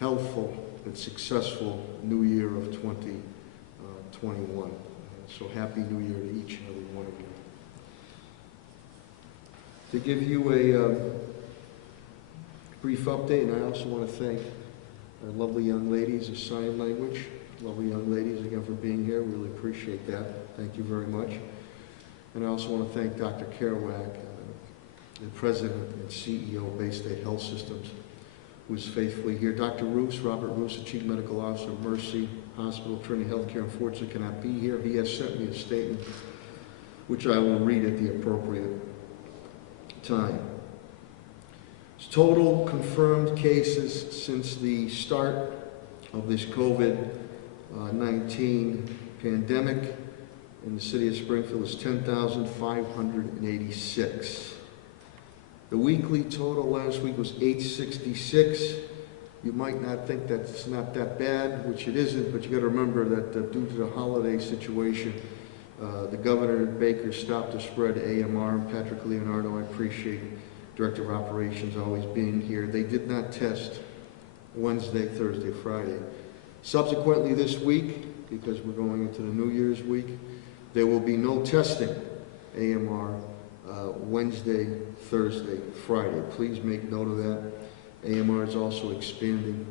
healthful and successful new year of 2021. So happy New Year to each and every one of you. To give you a brief update, and I also want to thank our lovely young ladies of sign language. Lovely young ladies, again, for being here. We really appreciate that. Thank you very much. And I also want to thank Dr. Kerouac, the President and CEO of Bay State Health Systems, who is faithfully here. Dr. Roos, Robert Roos, the Chief Medical Officer of Mercy Hospital, Trinity Healthcare, unfortunately cannot be here. He has sent me a statement, which I will read at the appropriate time. Total confirmed cases since the start of this COVID-19 pandemic in the city of Springfield is 10,586. The weekly total last week was 866. You might not think that's not that bad, which it isn't, but you got to remember that due to the holiday situation, the Governor Baker stopped the spread of AMR, and Patrick Leonardo, I appreciate Director of Operations always being here. They did not test Wednesday, Thursday, Friday. Subsequently this week, because we're going into the New Year's week, there will be no testing AMR Wednesday, Thursday, Friday. Please make note of that. AMR is also expanding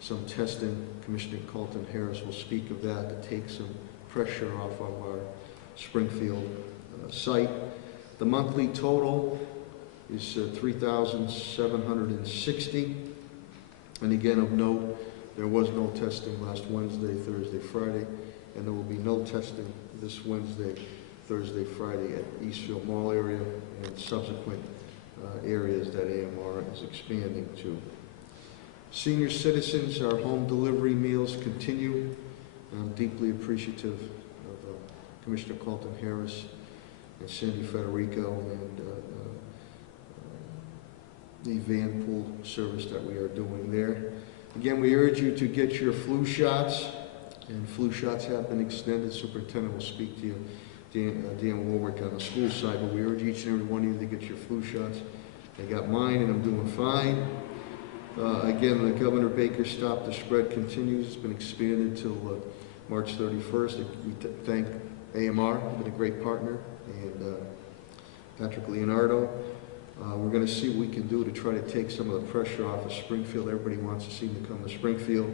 some testing. Commissioner Colton Harris will speak of that to take some pressure off of our Springfield site. The monthly total is 3,760. And again, of note, there was no testing last Wednesday, Thursday, Friday, and there will be no testing this Wednesday, Thursday, Friday at Eastville Mall area and subsequent areas that AMR is expanding to. Senior citizens, our home delivery meals continue. I'm deeply appreciative of Commissioner Colton Harris and Sandy Federico and the van pool service that we are doing there. Again, we urge you to get your flu shots, and flu shots have been extended. Superintendent will speak to you. Dan will work on the school side, but we urge each and every one of you to get your flu shots. I got mine, and I'm doing fine. Again, the Governor Baker Stop the Spread continues. It's been expanded till March 31st. We thank AMR, been a great partner, and Patrick Leonardo. We're going to see what we can do to try to take some of the pressure off of Springfield. Everybody wants to see them come to Springfield,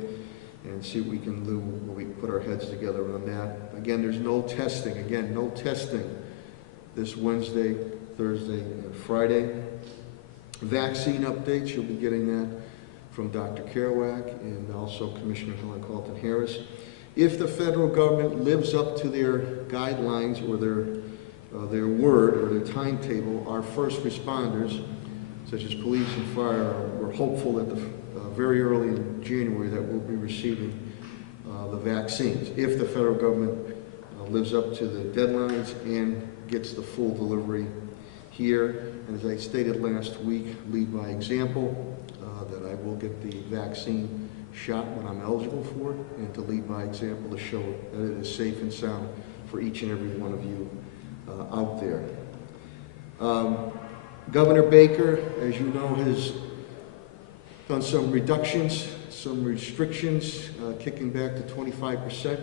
and see what we can do when we put our heads together on that. Again, there's no testing. Again, no testing this Wednesday, Thursday, and Friday. Vaccine updates, you'll be getting that from Dr. Kerouac and also Commissioner Helen Colton Harris. If the federal government lives up to their guidelines or their word or their timetable, our first responders, such as police and fire, we're hopeful that very early in January that we'll be receiving the vaccines, if the federal government lives up to the deadlines and gets the full delivery here. And as I stated last week, lead by example, that I will get the vaccine shot when I'm eligible for it, and to lead by example to show that it is safe and sound for each and every one of you out there. Governor Baker, as you know, has done some reductions, some restrictions, kicking back to 25%.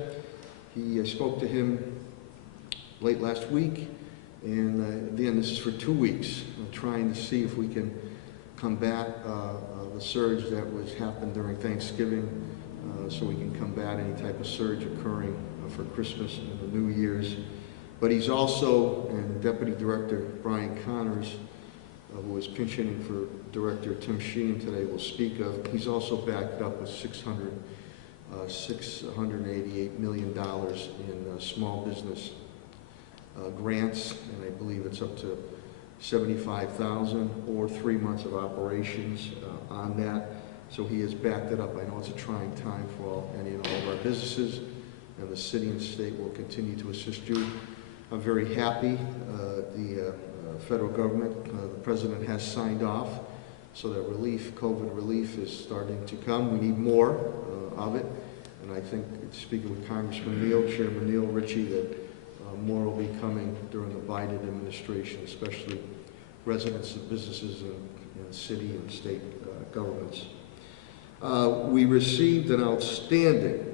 He spoke to him late last week, and again, this is for 2 weeks, trying to see if we can combat the surge that was happened during Thanksgiving, so we can combat any type of surge occurring for Christmas and the New Year's. But he's also, and Deputy Director Brian Connors, who is pinch hitting for Director Tim Sheehan today, will speak of, he's also backed up with $688 million in small business grants, and I believe it's up to $75,000 or 3 months of operations on that. So he has backed it up. I know it's a trying time for any and all of our businesses, and the city and state will continue to assist you. I'm very happy the federal government, the president has signed off, so that COVID relief is starting to come. We need more of it, and I think, speaking with Congressman Neal, Chairman Neal, Richie, that more will be coming during the Biden administration, especially residents of businesses in city and state governments. We received an outstanding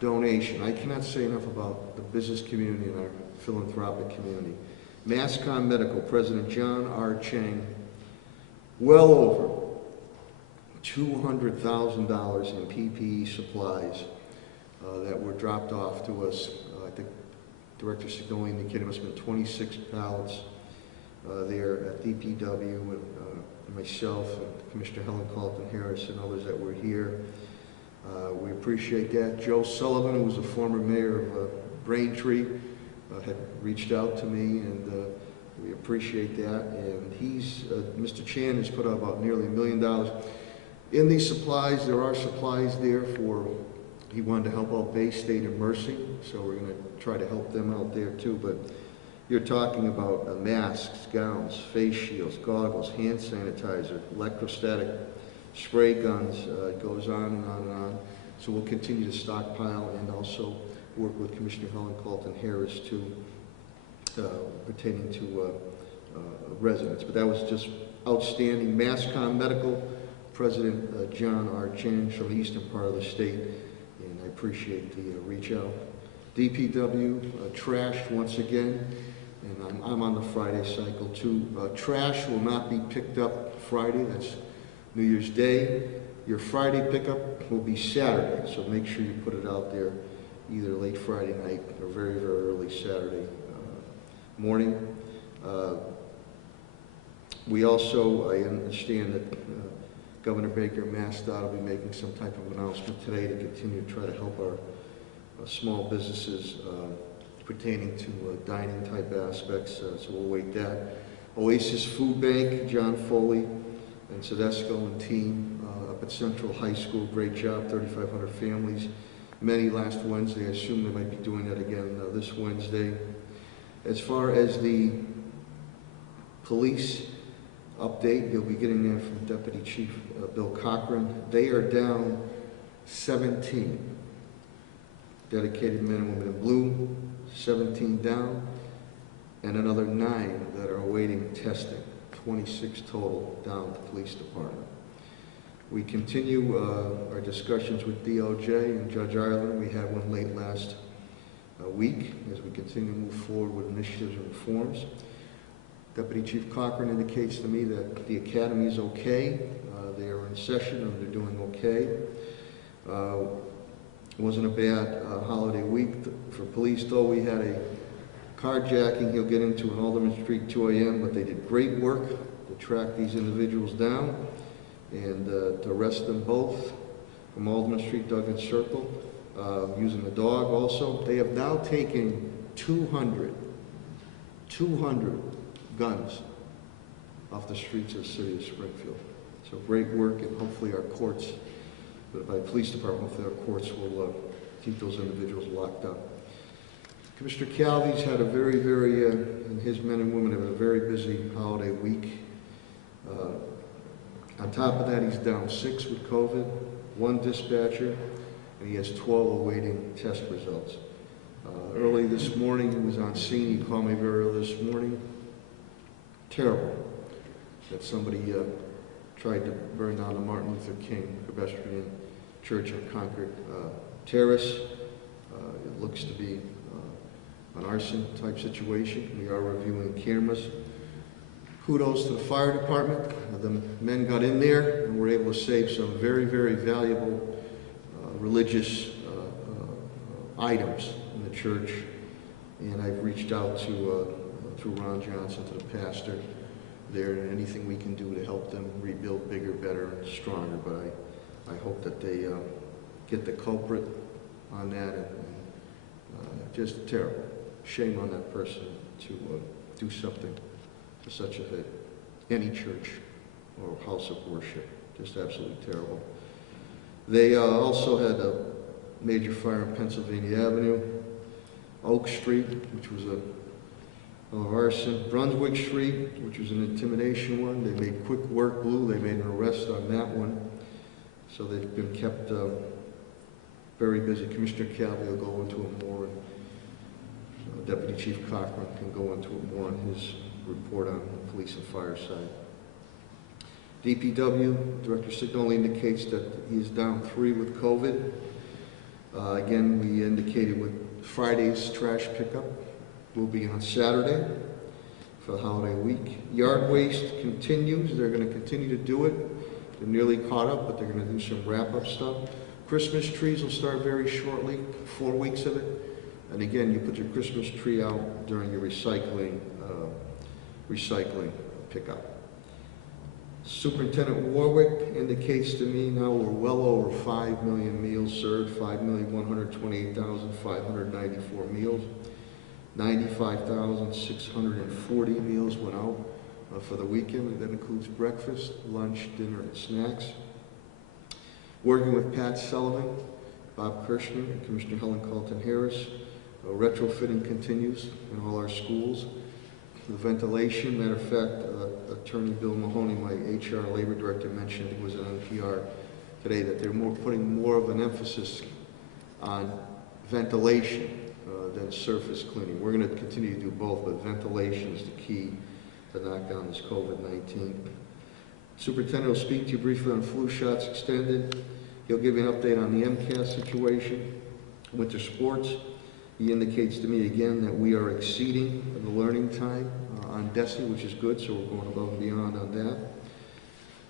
donation. I cannot say enough about the business community and our philanthropic community. Masscom Medical, President John R. Chang, well over $200,000 in PPE supplies that were dropped off to us. I think Director Signoy indicated it must have been 26 pallets there at DPW with myself and Commissioner Helen Carlton Harris and others that were here. We appreciate that. Joe Sullivan, who was a former mayor of Braintree, had reached out to me, and we appreciate that. And Mr. Chan has put out about nearly $1 million. In these supplies, there are supplies there for, he wanted to help out Bay State and Mercy, so we're going to try to help them out there too. But you're talking about masks, gowns, face shields, goggles, hand sanitizer, electrostatic spray guns, it goes on and on and on. So we'll continue to stockpile and also work with Commissioner Helen Carlton Harris pertaining to residents. But that was just outstanding. Masscom Medical, President John R. Chan from the eastern part of the state, and I appreciate the reach out. DPW, trashed once again, and I'm on the Friday cycle too. Trash will not be picked up Friday, that's New Year's Day. Your Friday pickup will be Saturday, so make sure you put it out there either late Friday night or very, very early Saturday morning. We also, I understand that Governor Baker and MassDOT will be making some type of announcement today to continue to try to help our small businesses pertaining to dining type aspects, so we'll wait that. Oasis Food Bank, John Foley and Tedesco and team up at Central High School, great job, 3,500 families. Many last Wednesday, I assume they might be doing that again this Wednesday. As far as the police update, you'll be getting that from Deputy Chief Bill Cochran. They are down 17 dedicated men and women in blue, 17 down, and another 9 that are awaiting testing, 26 total down at the police department. We continue our discussions with DOJ and Judge Ireland. We had one late last week as we continue to move forward with initiatives and reforms. Deputy Chief Cochran indicates to me that the academy is okay. They are in session and they're doing okay. It wasn't a bad holiday week for police, though. We had a carjacking he'll get into on Alderman Street 2 a.m., but they did great work to track these individuals down and to arrest them both from Alderman Street, Duggan Circle, using a dog also. They have now taken 200 guns off the streets of the city of Springfield. So great work, and hopefully our courts, by the police department, hopefully our courts will keep those individuals locked up. Commissioner Calvi's had a very, and his men and women have had a very busy holiday week. On top of that, he's down 6 with COVID, 1 dispatcher, and he has 12 awaiting test results. Early this morning, he was on scene. He called me very early this morning. Terrible that somebody tried to burn down the Martin Luther King pedestrian church on Concord Terrace. It looks to be an arson type situation. We are reviewing cameras. Kudos to the fire department. The men got in there and were able to save some very, very valuable religious items in the church. And I've reached out to, through Ron Johnson, to the pastor there, and anything we can do to help them rebuild bigger, better, and stronger. But I hope that they get the culprit on that, and just terrible. Shame on that person to do something to such any church or house of worship. Just absolutely terrible. They also had a major fire on Pennsylvania Avenue, Oak Street, which was a arson, Brunswick Street, which was an intimidation one. They made quick work, Blue. They made an arrest on that one. So they've been kept very busy. Commissioner Calvi will go into it more, and Deputy Chief Cochran can go into it more on his report on the police and fire side. DPW, Director Signoli indicates that he is down 3 with COVID. Again, we indicated with Friday's trash pickup will be on Saturday for the holiday week. Yard waste continues. They're going to continue to do it. They're nearly caught up, but they're going to do some wrap-up stuff. Christmas trees will start very shortly, 4 weeks of it. And again, you put your Christmas tree out during your recycling pickup. Superintendent Warwick indicates to me now we're well over 5 million meals served, 5,128,594 meals. 95,640 meals went out for the weekend. That includes breakfast, lunch, dinner, and snacks. Working with Pat Sullivan, Bob Kirshner, and Commissioner Helen Carlton Harris, retrofitting continues in all our schools. The ventilation, matter of fact, Attorney Bill Mahoney, my HR Labor Director, mentioned, it was on NPR today, that they're putting more of an emphasis on ventilation than surface cleaning. We're going to continue to do both, but ventilation is the key to knock down this COVID-19. Superintendent will speak to you briefly on flu shots extended. He'll give you an update on the MCAS situation, winter sports. He indicates to me again that we are exceeding the learning time on DESI, which is good, so we're going above and beyond on that.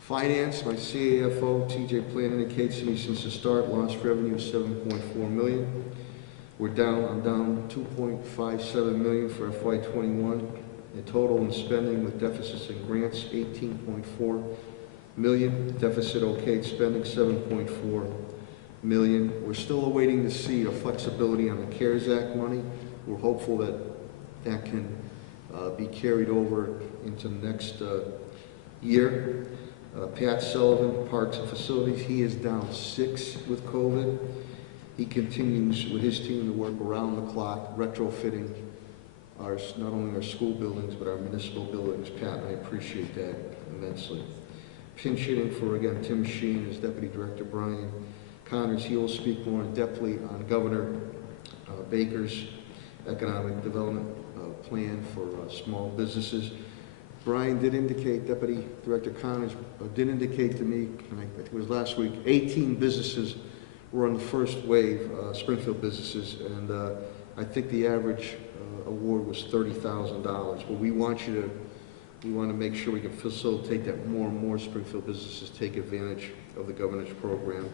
Finance, my CAFO, TJ Plan, indicates to me since the start, lost revenue is $7.4 million. I'm down $2.57 million for FY21. In total in spending with deficits and grants, $18.4 million. Deficit okayed spending, $7.4 million. We're still awaiting to see a flexibility on the CARES Act money. We're hopeful that that can be carried over into next year. Pat Sullivan, Parks and Facilities, he is down 6 with COVID. He continues with his team to work around the clock, retrofitting not only our school buildings, but our municipal buildings. Pat, I appreciate that immensely. Pinch hitting for, again, Tim Sheen, his Deputy Director Brian Connors. He will speak more in-depthly on Governor Baker's economic development plan for small businesses. Brian did indicate, Deputy Director Connors did indicate to me, and I think it was last week, 18 businesses were on the first wave, Springfield businesses, and I think the average award was $30,000. But we want to make sure we can facilitate that more and more Springfield businesses take advantage of the governor's program.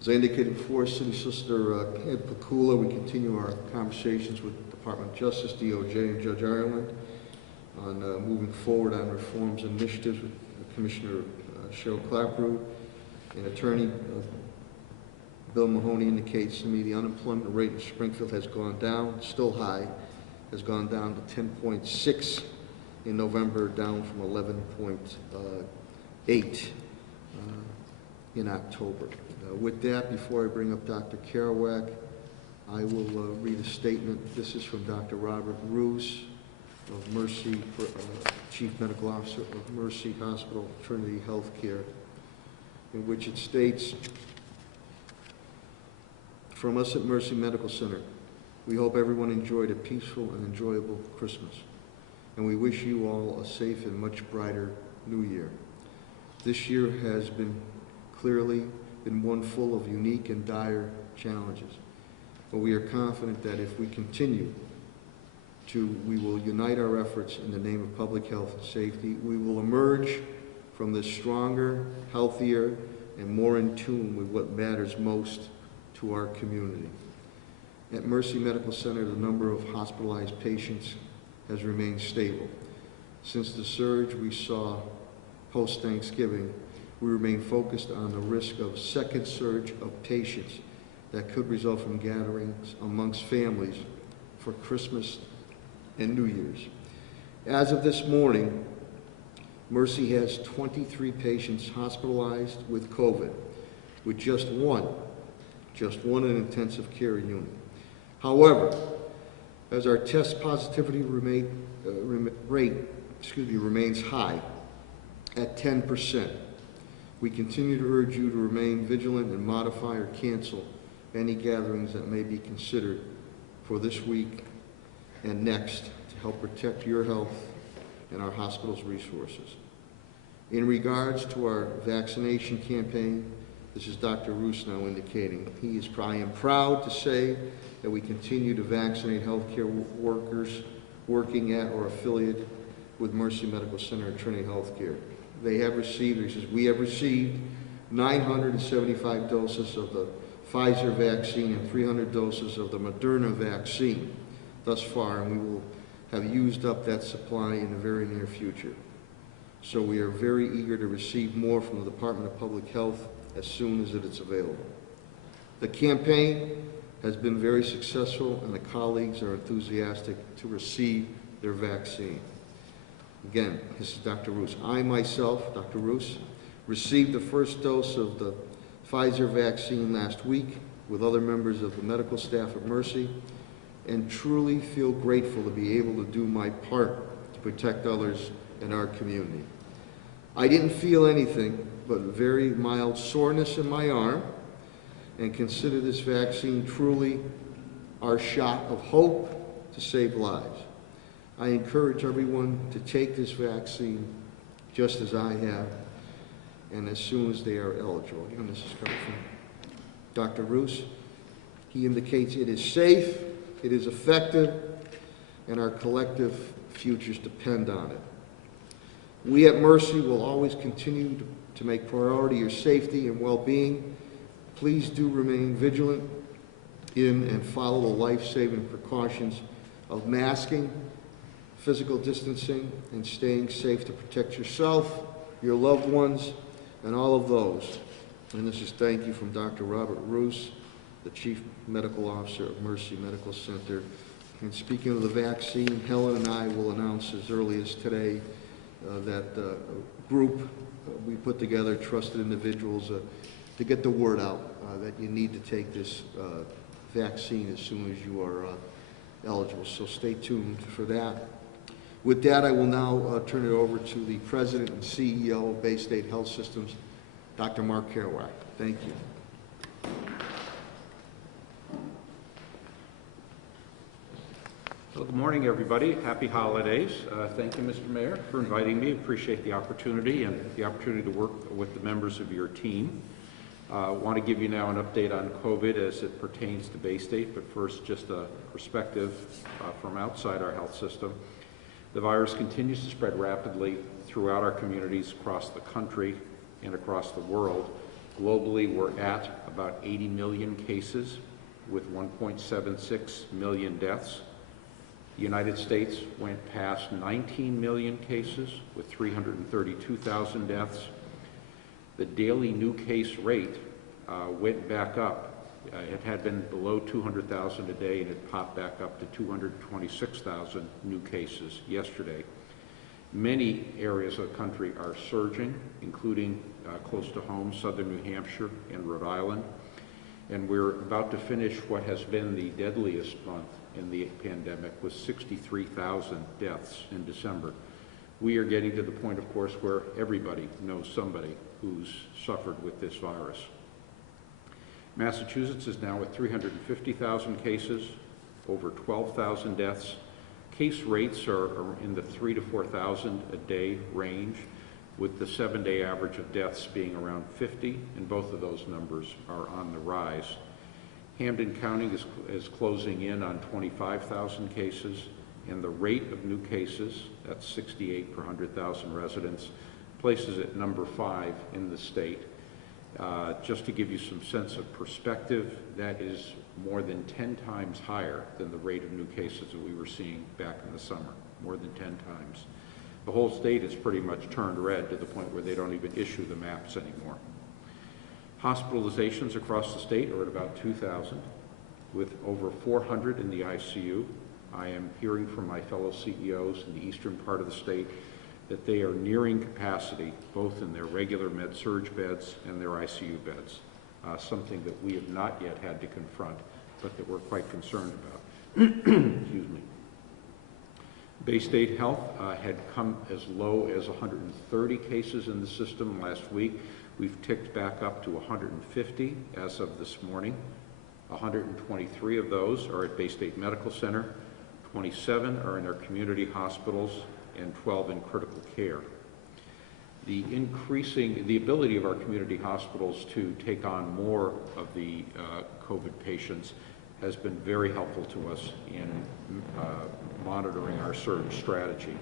As I indicated before, City Solicitor Ed Pakula, we continue our conversations with the Department of Justice, DOJ, and Judge Ireland on moving forward on reforms and initiatives with Commissioner Cheryl Clapprood. And Attorney Bill Mahoney indicates to me the unemployment rate in Springfield has gone down, still high, has gone down to 10.6 in November, down from 11.8 in October. With that, before I bring up Dr. Kerouac, I will read a statement. This is from Dr. Robert Roos of Mercy, Chief Medical Officer of Mercy Hospital, Trinity Healthcare, in which it states, from us at Mercy Medical Center, we hope everyone enjoyed a peaceful and enjoyable Christmas, and we wish you all a safe and much brighter New Year. This year has clearly been one full of unique and dire challenges, but we are confident that if we continue we will unite our efforts in the name of public health and safety. We will emerge from this stronger, healthier, and more in tune with what matters most to our community. At Mercy Medical Center, the number of hospitalized patients has remained stable. Since the surge we saw post-Thanksgiving, we remain focused on the risk of second surge of patients that could result from gatherings amongst families for Christmas and New Year's. As of this morning, Mercy has 23 patients hospitalized with COVID, with just one in an intensive care unit. However, as our test positivity rate remains high at 10%, we continue to urge you to remain vigilant and modify or cancel any gatherings that may be considered for this week and next to help protect your health and our hospital's resources. In regards to our vaccination campaign, this is Dr. Roos now indicating. I am proud to say that we continue to vaccinate healthcare workers working at or affiliated with Mercy Medical Center and Trinity Healthcare. They have received, he says, we have received 975 doses of the Pfizer vaccine and 300 doses of the Moderna vaccine thus far, and we will have used up that supply in the very near future. So we are very eager to receive more from the Department of Public Health as soon as it is available. The campaign has been very successful, and the colleagues are enthusiastic to receive their vaccine. Again, this is Dr. Roos. I myself, Dr. Roos, received the first dose of the Pfizer vaccine last week with other members of the medical staff at Mercy, and truly feel grateful to be able to do my part to protect others in our community. I didn't feel anything but very mild soreness in my arm, and consider this vaccine truly our shot of hope to save lives. I encourage everyone to take this vaccine just as I have, and as soon as they are eligible. Again, this is coming from Dr. Roos. He indicates it is safe, it is effective, and our collective futures depend on it. We at Mercy will always continue to make priority your safety and well-being. Please do remain vigilant in and follow the life-saving precautions of masking, physical distancing, and staying safe to protect yourself, your loved ones, and all of those. And this is thank you from Dr. Robert Roos, the Chief Medical Officer of Mercy Medical Center. And speaking of the vaccine, Helen and I will announce as early as today that group we put together, trusted individuals, to get the word out that you need to take this vaccine as soon as you are eligible. So stay tuned for that. With that, I will now turn it over to the President and CEO of Bay State Health Systems, Dr. Mark Kerouac. Thank you. Well, good morning, everybody. Happy holidays. Thank you, Mr. Mayor, for inviting me. Appreciate the opportunity and the opportunity to work with the members of your team. I want to give you now an update on COVID as it pertains to Bay State, but first just a perspective from outside our health system. The virus continues to spread rapidly throughout our communities across the country and across the world. Globally, we're at about 80 million cases with 1.76 million deaths. The United States went past 19 million cases with 332,000 deaths. The daily new case rate went back up. It had been below 200,000 a day, and it popped back up to 226,000 new cases yesterday. Many areas of the country are surging, including close to home, southern New Hampshire and Rhode Island. And we're about to finish what has been the deadliest month in the pandemic with 63,000 deaths in December. We are getting to the point, of course, where everybody knows somebody who's suffered with this virus. Massachusetts is now at 350,000 cases, over 12,000 deaths. Case rates are in the 3,000 to 4,000 a day range, with the 7-day average of deaths being around 50, and both of those numbers are on the rise. Hampden County is closing in on 25,000 cases, and the rate of new cases, that's 68 per 100,000 residents, places it number 5 in the state. Just to give you some sense of perspective, that is more than 10 times higher than the rate of new cases that we were seeing back in the summer, more than 10 times. The whole state is pretty much turned red to the point where they don't even issue the maps anymore. Hospitalizations across the state are at about 2,000, with over 400 in the ICU. I am hearing from my fellow CEOs in the eastern part of the state that they are nearing capacity, both in their regular med-surg beds and their ICU beds, something that we have not yet had to confront, but that we're quite concerned about. Excuse me. Bay State Health had come as low as 130 cases in the system last week. We've ticked back up to 150 as of this morning. 123 of those are at Bay State Medical Center, 27 are in our community hospitals, and 12 in critical care. the ability of our community hospitals to take on more of the COVID patients has been very helpful to us in monitoring our surge strategy.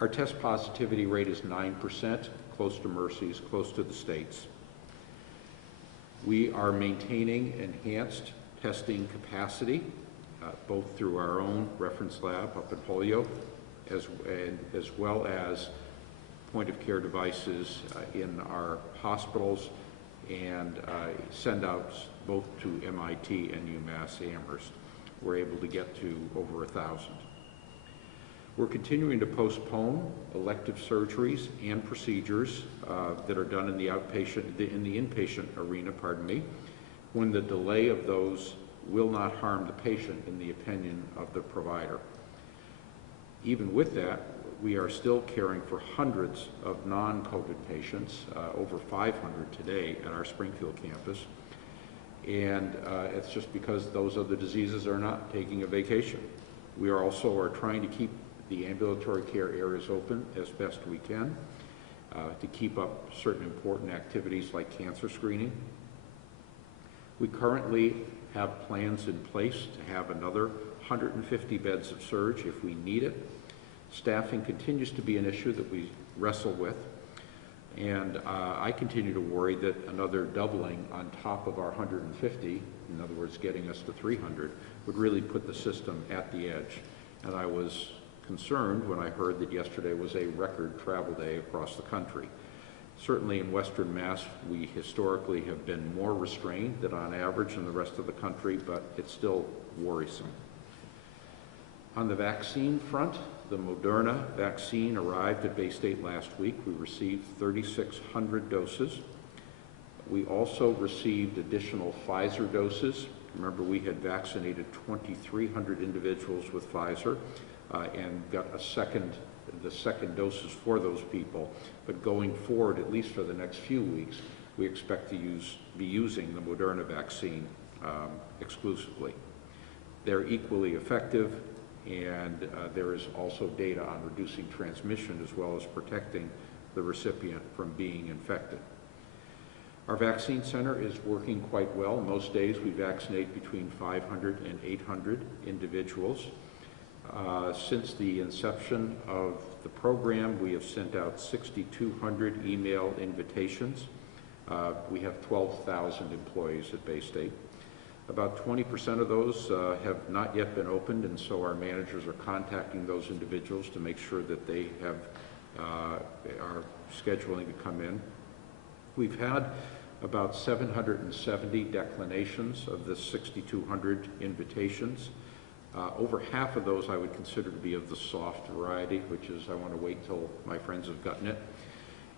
Our test positivity rate is 9%, close to Mercy's, close to the state's. We are maintaining enhanced testing capacity, both through our own reference lab up at Holyoke, as well as point-of-care devices in our hospitals and send-outs both to MIT and UMass Amherst. We're able to get to over 1,000. We're continuing to postpone elective surgeries and procedures that are done in the inpatient arena, when the delay of those will not harm the patient in the opinion of the provider. Even with that, we are still caring for hundreds of non-COVID patients, over 500 today at our Springfield campus, and it's just because those other diseases are not taking a vacation. We are also trying to keep the ambulatory care areas open as best we can to keep up certain important activities like cancer screening. We currently have plans in place to have another 150 beds of surge if we need it. Staffing continues to be an issue that we wrestle with, and I continue to worry that another doubling on top of our 150, in other words getting us to 300, would really put the system at the edge. And I was concerned when I heard that yesterday was a record travel day across the country. Certainly in Western Mass, we historically have been more restrained than on average in the rest of the country, but it's still worrisome. On the vaccine front, the Moderna vaccine arrived at Bay State last week. We received 3,600 doses. We also received additional Pfizer doses. Remember, we had vaccinated 2,300 individuals with Pfizer and got the second doses for those people. But going forward, at least for the next few weeks, we expect to be using the Moderna vaccine exclusively. They're equally effective, and there is also data on reducing transmission as well as protecting the recipient from being infected. Our vaccine center is working quite well. Most days we vaccinate between 500 and 800 individuals. Since the inception of the program, we have sent out 6,200 email invitations. We have 12,000 employees at Bay State. About 20% of those have not yet been opened, and so our managers are contacting those individuals to make sure that they are scheduling to come in. We've had about 770 declinations of the 6,200 invitations. Over half of those I would consider to be of the soft variety, which is I want to wait till my friends have gotten it.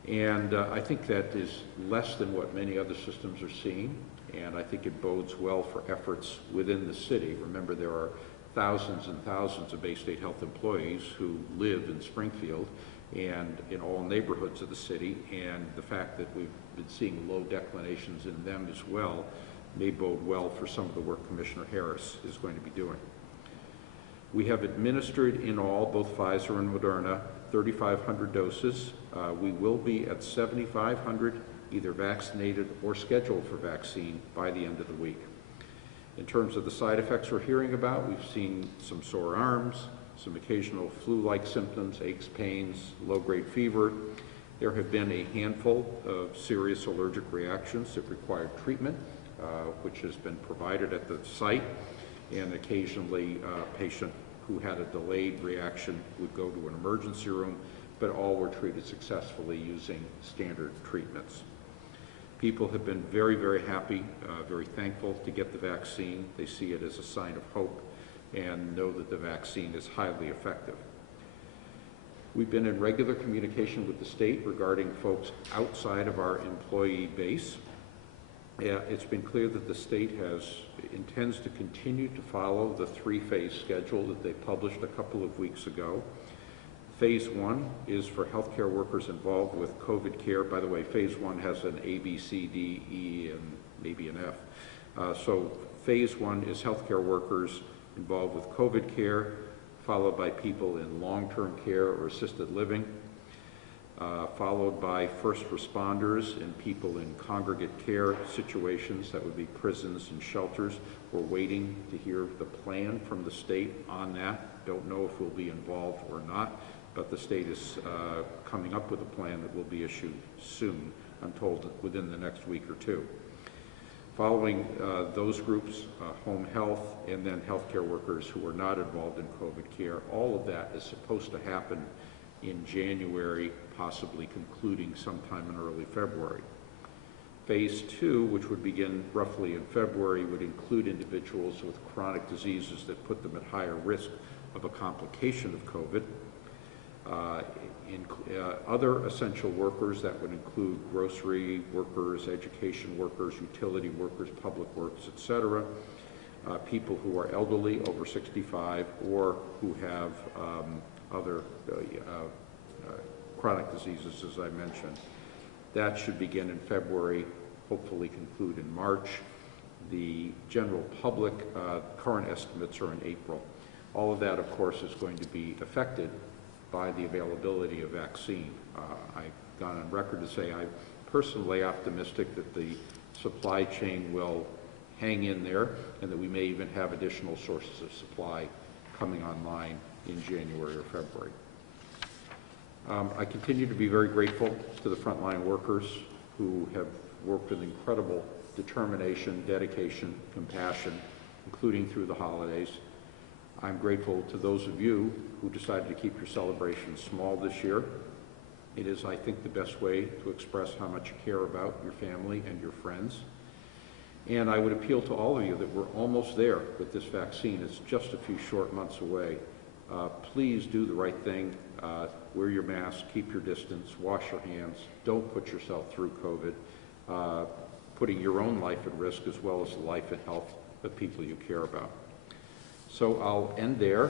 And I think that is less than what many other systems are seeing, and I think it bodes well for efforts within the city. Remember, there are thousands and thousands of Bay State Health employees who live in Springfield and in all neighborhoods of the city, and the fact that we've been seeing low declinations in them as well may bode well for some of the work Commissioner Harris is going to be doing. We have administered in all, both Pfizer and Moderna, 3,500 doses. We will be at 7,500 either vaccinated or scheduled for vaccine by the end of the week. In terms of the side effects we're hearing about, we've seen some sore arms, some occasional flu-like symptoms, aches, pains, low-grade fever. There have been a handful of serious allergic reactions that required treatment, which has been provided at the site, and occasionally a patient who had a delayed reaction would go to an emergency room, but all were treated successfully using standard treatments. People have been very, very happy, very thankful to get the vaccine. They see it as a sign of hope and know that the vaccine is highly effective. We've been in regular communication with the state regarding folks outside of our employee base. It's been clear that the state intends to continue to follow the three-phase schedule that they published a couple of weeks ago. Phase 1 is for healthcare workers involved with COVID care. By the way, Phase 1 has an A, B, C, D, E, and maybe an F. So Phase 1 is healthcare workers involved with COVID care, followed by people in long-term care or assisted living. followed by first responders and people in congregate care situations. That would be prisons and shelters. We're waiting to hear the plan from the state on that. Don't know if we'll be involved or not, but the state is coming up with a plan that will be issued soon. I'm told within the next week or two. Following those groups, home health, and then healthcare workers who are not involved in COVID care. All of that is supposed to happen in January, possibly concluding sometime in early February. Phase 2, which would begin roughly in February, would include individuals with chronic diseases that put them at higher risk of a complication of COVID. Other essential workers, that would include grocery workers, education workers, utility workers, public works, etc. People who are elderly, over 65, or who have other chronic diseases, as I mentioned. That should begin in February, hopefully conclude in March. The general public, current estimates are in April. All of that, of course, is going to be affected by the availability of vaccine. I've gone on record to say I'm personally optimistic that the supply chain will hang in there and that we may even have additional sources of supply coming online in January or February. I continue to be very grateful to the frontline workers who have worked with incredible determination, dedication, compassion, including through the holidays. I'm grateful to those of you who decided to keep your celebrations small this year. It is, I think, the best way to express how much you care about your family and your friends. And I would appeal to all of you that we're almost there with this vaccine. It's just a few short months away. Please do the right thing. Wear your mask, keep your distance, wash your hands. Don't put yourself through COVID, putting your own life at risk as well as the life and health of people you care about. So I'll end there.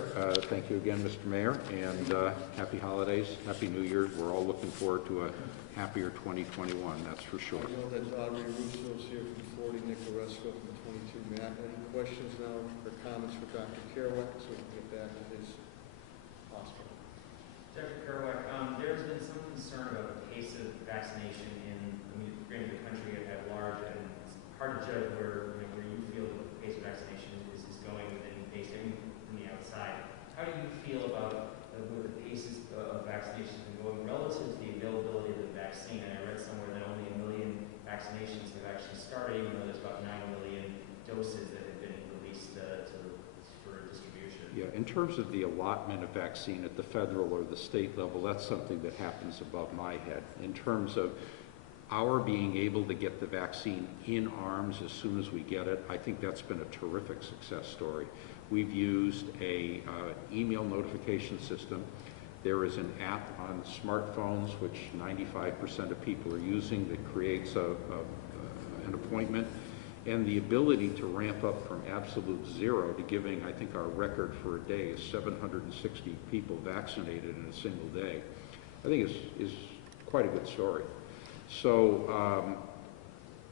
Thank you again, Mr. Mayor, and happy holidays, happy New Year. We're all looking forward to a happier 2021, that's for sure. I know that Audrey Russo is here from 40, Nick Oresco from 22. Matt, any questions now or comments for Dr. Kerouac so we can get back to his hospital? Dr. Kerouac, there's been some concern about the pace of vaccination in the country at large, and it's hard to judge where you feel the pace of vaccination is going based from the outside. How do you feel about where the pace of vaccination has been going relative to the availability of the vaccine? And I read somewhere that only 1 million vaccinations have actually started, even though there's about 9 million doses that have been released for distribution. Yeah, in terms of the allotment of vaccine at the federal or the state level, that's something that happens above my head. In terms of our being able to get the vaccine in arms as soon as we get it, I think that's been a terrific success story. We've used a email notification system. There is an app on smartphones, which 95% of people are using, that creates an appointment, and the ability to ramp up from absolute zero to giving, I think our record for a day is 760 people vaccinated in a single day. I think is quite a good story. So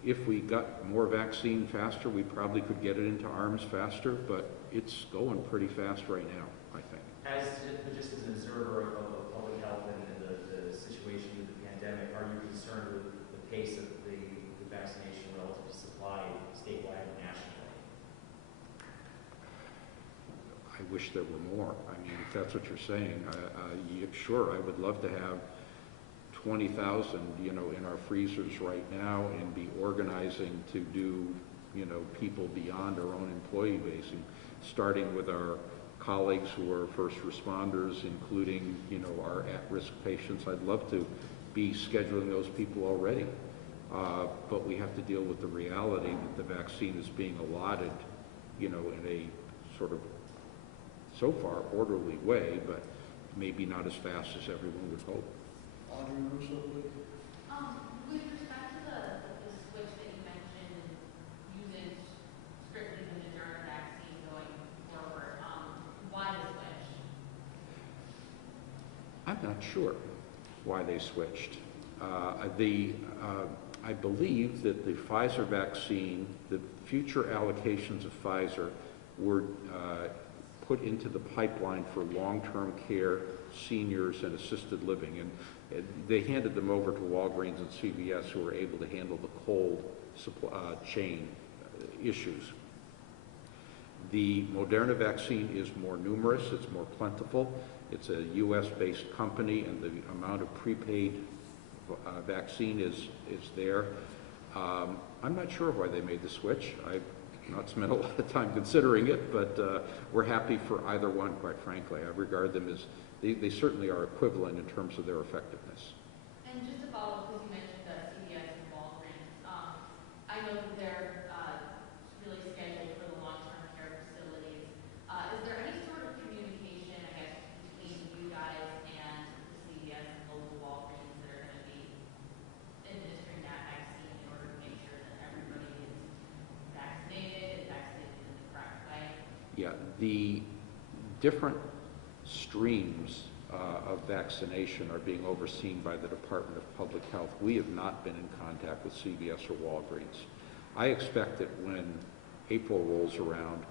if we got more vaccine faster, we probably could get it into arms faster, but it's going pretty fast right now, I think. Just as an observer of public health and the situation with the pandemic, are you concerned with the pace of the vaccination relative to supply statewide and nationally? I wish there were more. I mean, if that's what you're saying, sure, I would love to have 20,000, in our freezers right now and be organizing to do, people beyond our own employee base, and starting with our colleagues who are first responders, including, our at-risk patients. I'd love to be scheduling those people already, but we have to deal with the reality that the vaccine is being allotted, in a sort of, so far, orderly way, but maybe not as fast as everyone would hope. Audrey Russo, please. With respect to the switch that you mentioned, usage strictly the Moderna vaccine going forward, why the switch? I'm not sure why they switched. I believe that the Pfizer vaccine, the future allocations of Pfizer were put into the pipeline for long-term care, seniors, and assisted living. And They handed them over to Walgreens and CVS, who were able to handle the cold chain issues. The Moderna vaccine is more numerous, it's more plentiful, it's a US-based company, and the amount of prepaid vaccine is there. I'm not sure why they made the switch. I've not spent a lot of time considering it, but we're happy for either one, quite frankly. I regard them as, they certainly are equivalent in terms of their effectiveness. And just to follow up, because you mentioned CVS and Walgreens, I know that they're really scheduled for the long-term care facilities. Is there any sort of communication, I guess, between you guys and the CVS and local Walgreens that are going to be administering that vaccine in order to make sure that everybody is vaccinated in the correct way? Yeah, the different streams of vaccination are being overseen by the Department of Public Health. We have not been in contact with CVS or Walgreens. I expect that when April rolls around,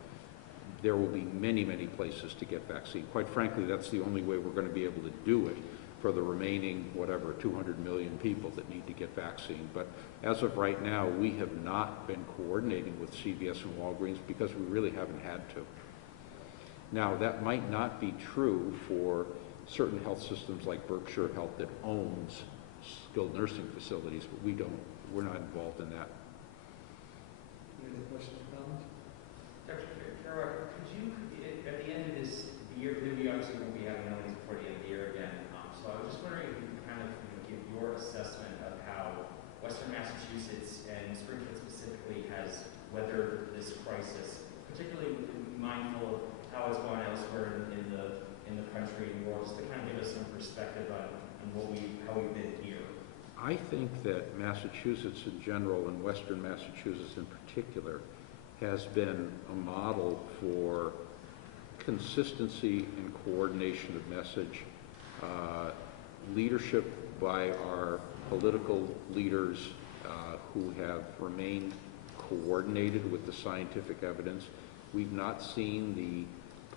there will be many, many places to get vaccine. Quite frankly, that's the only way we're going to be able to do it for the remaining, 200 million people that need to get vaccine. But as of right now, we have not been coordinating with CVS and Walgreens because we really haven't had to. Now, that might not be true for certain health systems like Berkshire Health that owns skilled nursing facilities, but we're not involved in that. Any other questions or comments? Dr. Kerouac, could you, at the end of this year, we obviously won't be having these before the end of the year again, so I was just wondering if you could kind of give your assessment of how Western Massachusetts and Springfield specifically has weathered this crisis, particularly mindful of how it's gone elsewhere in the country and world, just to kind of give us some perspective on how we've been here. I think that Massachusetts in general, and Western Massachusetts in particular, has been a model for consistency and coordination of message, leadership by our political leaders who have remained coordinated with the scientific evidence. We've not seen the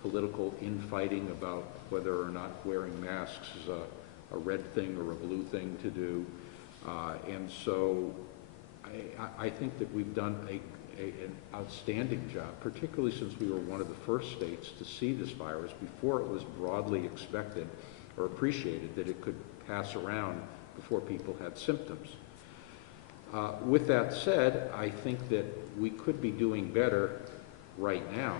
political infighting about whether or not wearing masks is a red thing or a blue thing to do. And so I think that we've done an outstanding job, particularly since we were one of the first states to see this virus before it was broadly expected or appreciated that it could pass around before people had symptoms. With that said, I think that we could be doing better right now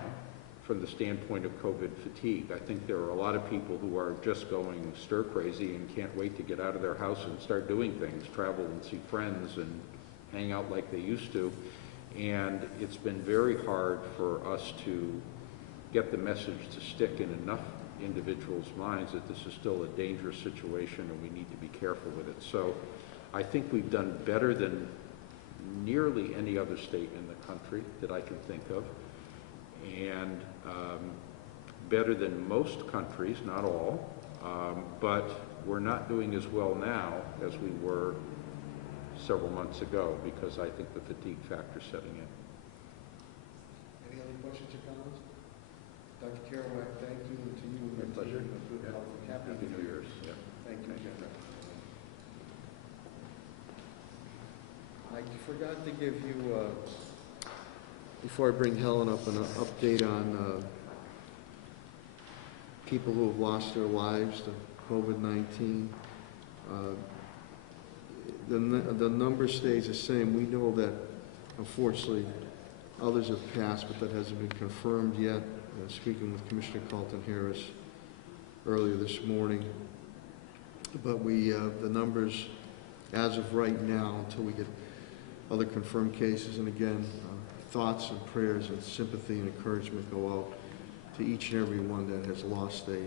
from the standpoint of COVID fatigue. I think there are a lot of people who are just going stir crazy and can't wait to get out of their house and start doing things, travel and see friends and hang out like they used to. And it's been very hard for us to get the message to stick in enough individuals' minds that this is still a dangerous situation and we need to be careful with it. So I think we've done better than nearly any other state in the country that I can think of, and better than most countries, not all, but we're not doing as well now as we were several months ago because I think the fatigue factor is setting in. Any other questions or comments? Dr. Kerouac, thank you, and to you and your pleasure. team. Good health and Happy New Year's. Yeah. Thank you, General. I forgot to give you, before I bring Helen up, an update on people who have lost their lives to COVID-19. The number stays the same. We know that, unfortunately, others have passed, but that hasn't been confirmed yet. Speaking with Commissioner Carlton Harris earlier this morning. But the numbers, as of right now, until we get other confirmed cases, and again, thoughts and prayers and sympathy and encouragement go out to each and every one that has lost a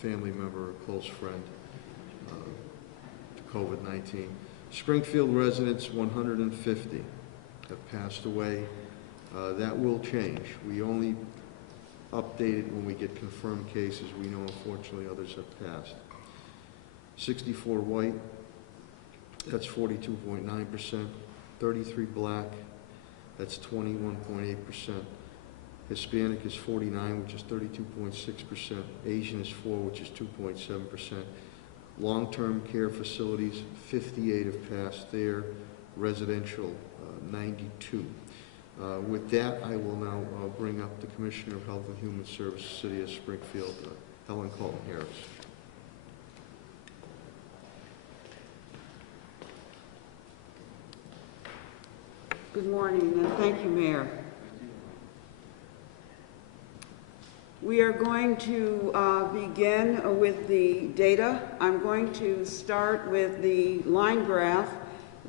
family member or close friend to COVID-19. Springfield residents, 150 have passed away. That will change. We only update it when we get confirmed cases. We know, unfortunately, others have passed. 64 white, that's 42.9%. 33 black, that's 21.8%. Hispanic is 49, which is 32.6%. Asian is 4, which is 2.7%. Long-term care facilities, 58 have passed there. Residential, 92. With that, I will now bring up the Commissioner of Health and Human Services, City of Springfield, Helen Colton Harris. Good morning, and thank you, Mayor. We are going to begin with the data. I'm going to start with the line graph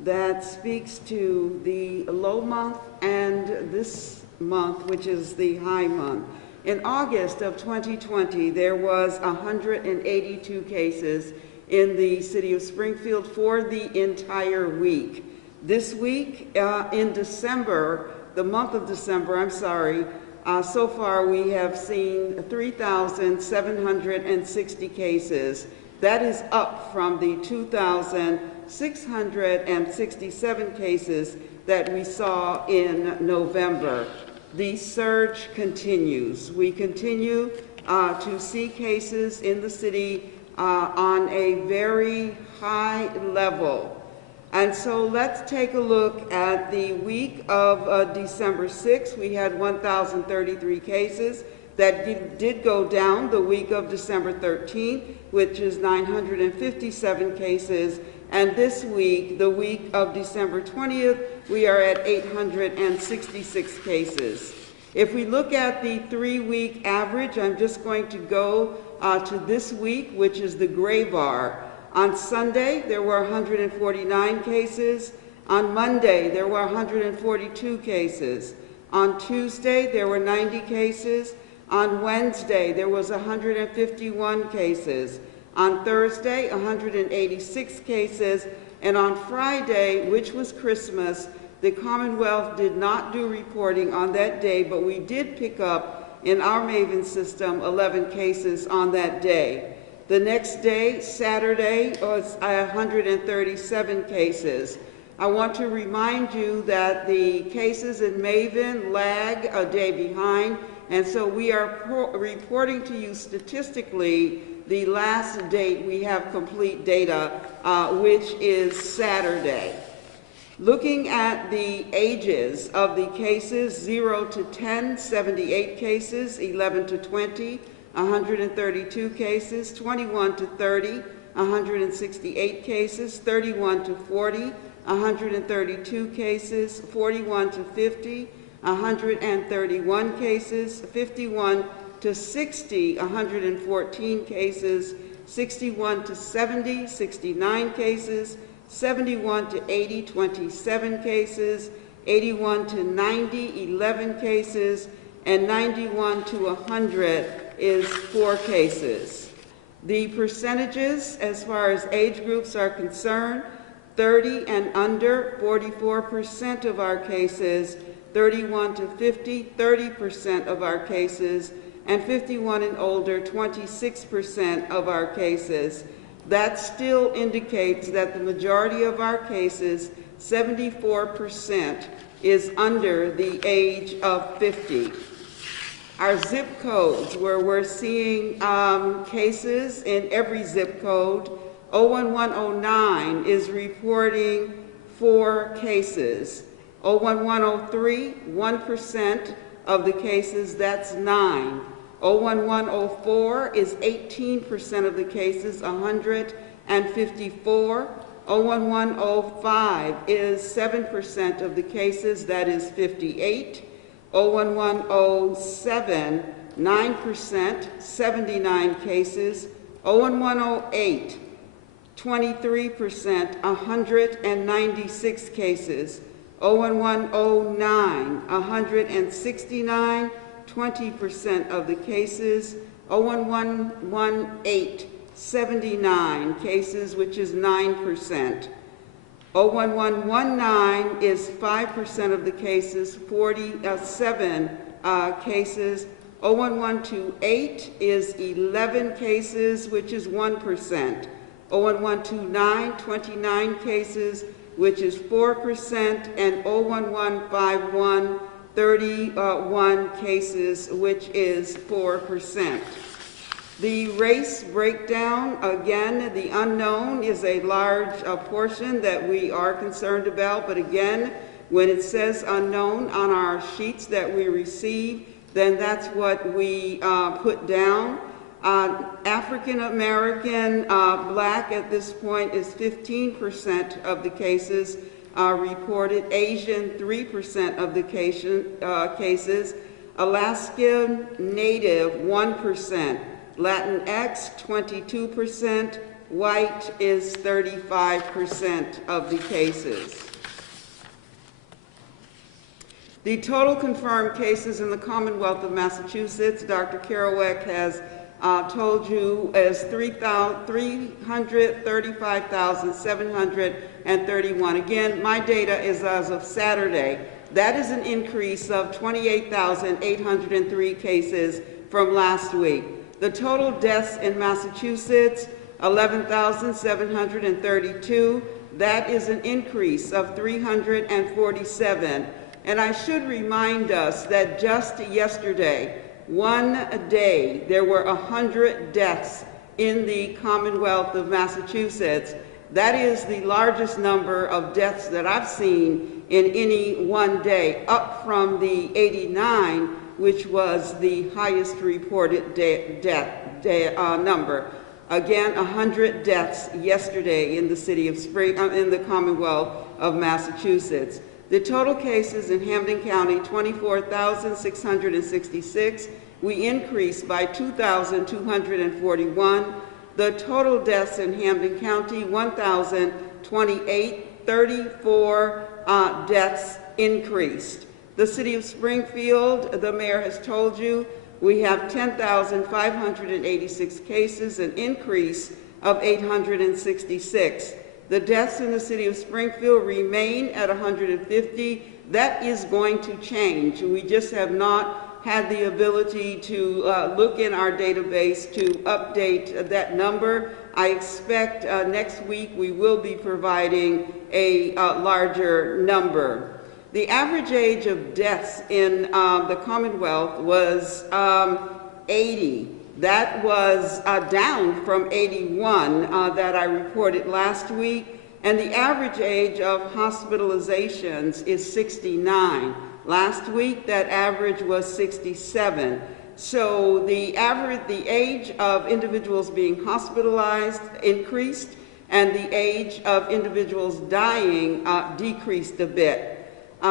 that speaks to the low month and this month, which is the high month. In August of 2020, there was 182 cases in the city of Springfield for the entire week. This week, in December, the month of December, so far we have seen 3,760 cases. That is up from the 2,667 cases that we saw in November. The surge continues. We continue to see cases in the city on a very high level. And so let's take a look at the week of December 6th. We had 1,033 cases. That did go down the week of December 13th, which is 957 cases. And this week, the week of December 20th, we are at 866 cases. If we look at the 3-week average, I'm just going to go to this week, which is the gray bar. On Sunday, there were 149 cases. On Monday, there were 142 cases. On Tuesday, there were 90 cases. On Wednesday, there was 151 cases. On Thursday, 186 cases. And on Friday, which was Christmas, the Commonwealth did not do reporting on that day, but we did pick up in our Maven system 11 cases on that day. The next day, Saturday, was 137 cases. I want to remind you that the cases in Maven lag a day behind, and so we are reporting to you statistically the last date we have complete data, which is Saturday. Looking at the ages of the cases, 0 to 10, 78 cases, 11 to 20, 132 cases, 21 to 30, 168 cases, 31 to 40, 132 cases, 41 to 50, 131 cases, 51 to 60, 114 cases, 61 to 70, 69 cases, 71 to 80, 27 cases, 81 to 90, 11 cases, and 91 to 100 is 4 cases. The percentages as far as age groups are concerned, 30 and under, 44% of our cases, 31 to 50, 30% of our cases, and 51 and older, 26% of our cases. That still indicates that the majority of our cases, 74%, is under the age of 50. Our zip codes, where we're seeing cases in every zip code, 01109 is reporting 4 cases. 01103, 1% of the cases, that's 9. 01104 is 18% of the cases, 154. 01105 is 7% of the cases, that is 58. 01107, 9%, 79 cases. 01108, 23%, 196 cases. 01109, 169, 20% of the cases. 01118, 79 cases, which is 9%. 01119 is 5% of the cases, 47 cases. 01128 is 11 cases, which is 1%. 01129, 29 cases, which is 4%, and 01151, 31 cases, which is 4%. The race breakdown, again, the unknown is a large portion that we are concerned about, but again, when it says unknown on our sheets that we receive, then that's what we put down. African American, Black at this point is 15% of the cases reported, Asian 3% of the cases, Alaskan Native 1%, Latinx 22%, white is 35% of the cases. The total confirmed cases in the Commonwealth of Massachusetts, Dr. Kerouac has told you, is 335,731. Again, my data is as of Saturday. That is an increase of 28,803 cases from last week. The total deaths in Massachusetts, 11,732. That is an increase of 347. And I should remind us that just yesterday, one day, there were 100 deaths in the Commonwealth of Massachusetts. That is the largest number of deaths that I've seen in any one day, up from the 89, which was the highest reported number. Again, 100 deaths yesterday in the city of in the Commonwealth of Massachusetts. The total cases in Hampden County, 24,666. We increased by 2,241. The total deaths in Hampden County, 1,028, 34 deaths increased. The city of Springfield, the mayor has told you, we have 10,586 cases, an increase of 866. The deaths in the city of Springfield remain at 150. That is going to change. We just have not had the ability to look in our database to update that number. I expect next week we will be providing a larger number. The average age of deaths in the Commonwealth was 80. That was down from 81 that I reported last week, and the average age of hospitalizations is 69. Last week, that average was 67. So the age of individuals being hospitalized increased, and the age of individuals dying decreased a bit.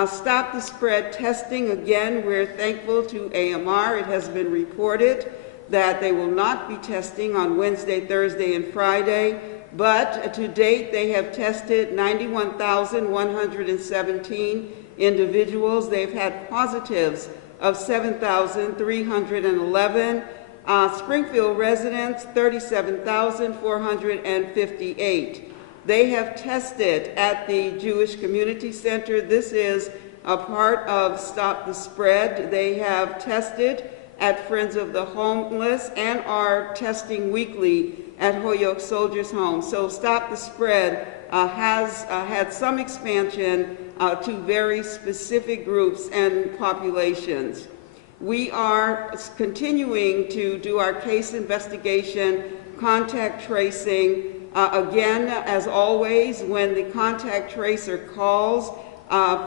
Stop the spread testing, again, we're thankful to AMR. It has been reported that they will not be testing on Wednesday, Thursday, and Friday, but to date they have tested 91,117 individuals. They've had positives of 7,311. Springfield residents, 37,458. They have tested at the Jewish Community Center. This is a part of Stop the Spread. They have tested at Friends of the Homeless and are testing weekly at Holyoke Soldiers Home. So Stop the Spread has had some expansion to very specific groups and populations. We are continuing to do our case investigation, contact tracing. Again, as always, when the contact tracer calls,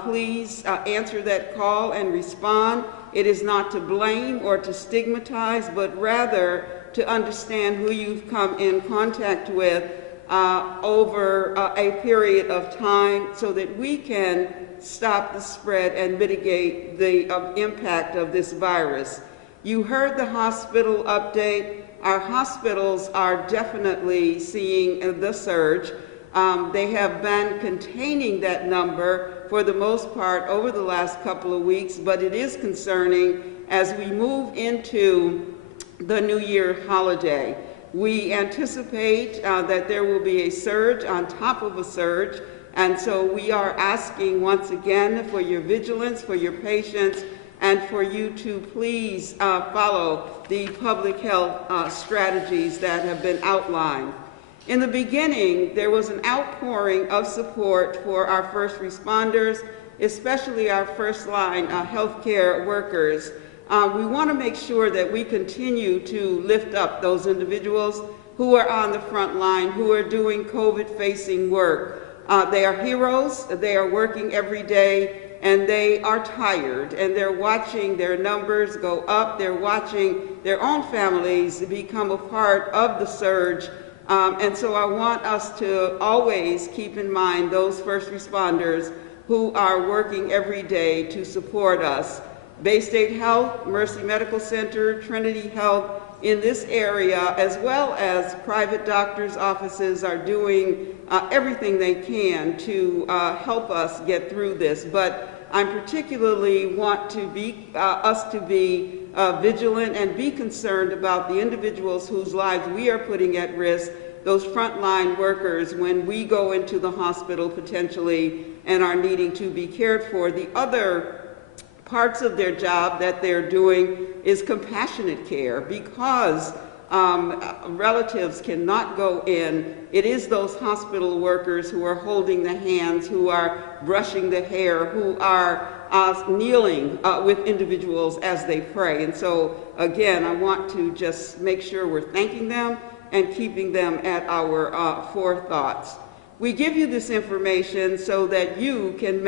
please answer that call and respond. It is not to blame or to stigmatize, but rather to understand who you've come in contact with over a period of time so that we can stop the spread and mitigate the impact of this virus. You heard the hospital update. Our hospitals are definitely seeing the surge. They have been containing that number for the most part over the last couple of weeks, but it is concerning as we move into the New Year holiday. We anticipate that there will be a surge on top of a surge, and so we are asking once again for your vigilance, for your patience, and for you to please follow the public health strategies that have been outlined. In the beginning, there was an outpouring of support for our first responders, especially our first line healthcare workers. we want to make sure that we continue to lift up those individuals who are on the front line, who are doing COVID-facing work. They are heroes, they are working every day, and they are tired, and they're watching their numbers go up, they're watching their own families become a part of the surge. And so I want us to always keep in mind those first responders who are working every day to support us. Bay State Health, Mercy Medical Center, Trinity Health in this area, as well as private doctors' offices, are doing everything they can to help us get through this. But I particularly want to be, us to be vigilant and be concerned about the individuals whose lives we are putting at risk, those frontline workers, when we go into the hospital potentially and are needing to be cared for. The other parts of their job that they're doing is compassionate care, because relatives cannot go in. It is those hospital workers who are holding the hands, who are brushing the hair, who are kneeling with individuals as they pray. And so, again, I want to just make sure we're thanking them and keeping them at our forethoughts. We give you this information so that you can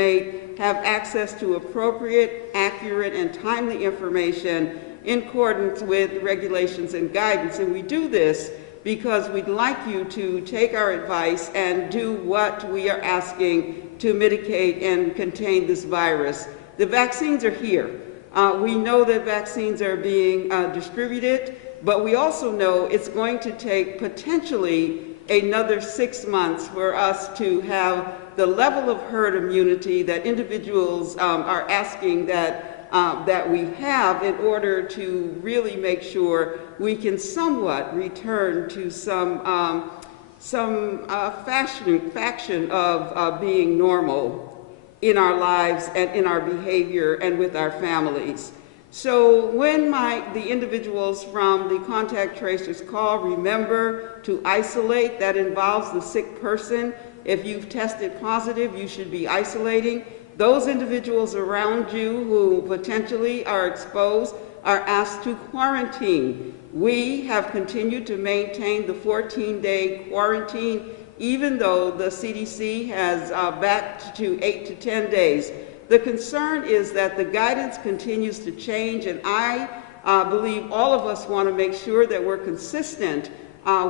have access to appropriate, accurate, and timely information in accordance with regulations and guidance. And we do this because we'd like you to take our advice and do what we are asking to mitigate and contain this virus. The vaccines are here. We know that vaccines are being distributed, but we also know it's going to take potentially another 6 months for us to have the level of herd immunity that individuals are asking that we have in order to really make sure we can somewhat return to some faction of being normal in our lives and in our behavior and with our families. So when the individuals from the contact tracers call, remember to isolate. That involves the sick person. If you've tested positive, you should be isolating. Those individuals around you who potentially are exposed are asked to quarantine. We have continued to maintain the 14-day quarantine, even though the CDC has backed to 8 to 10 days. The concern is that the guidance continues to change, and I believe all of us want to make sure that we're consistent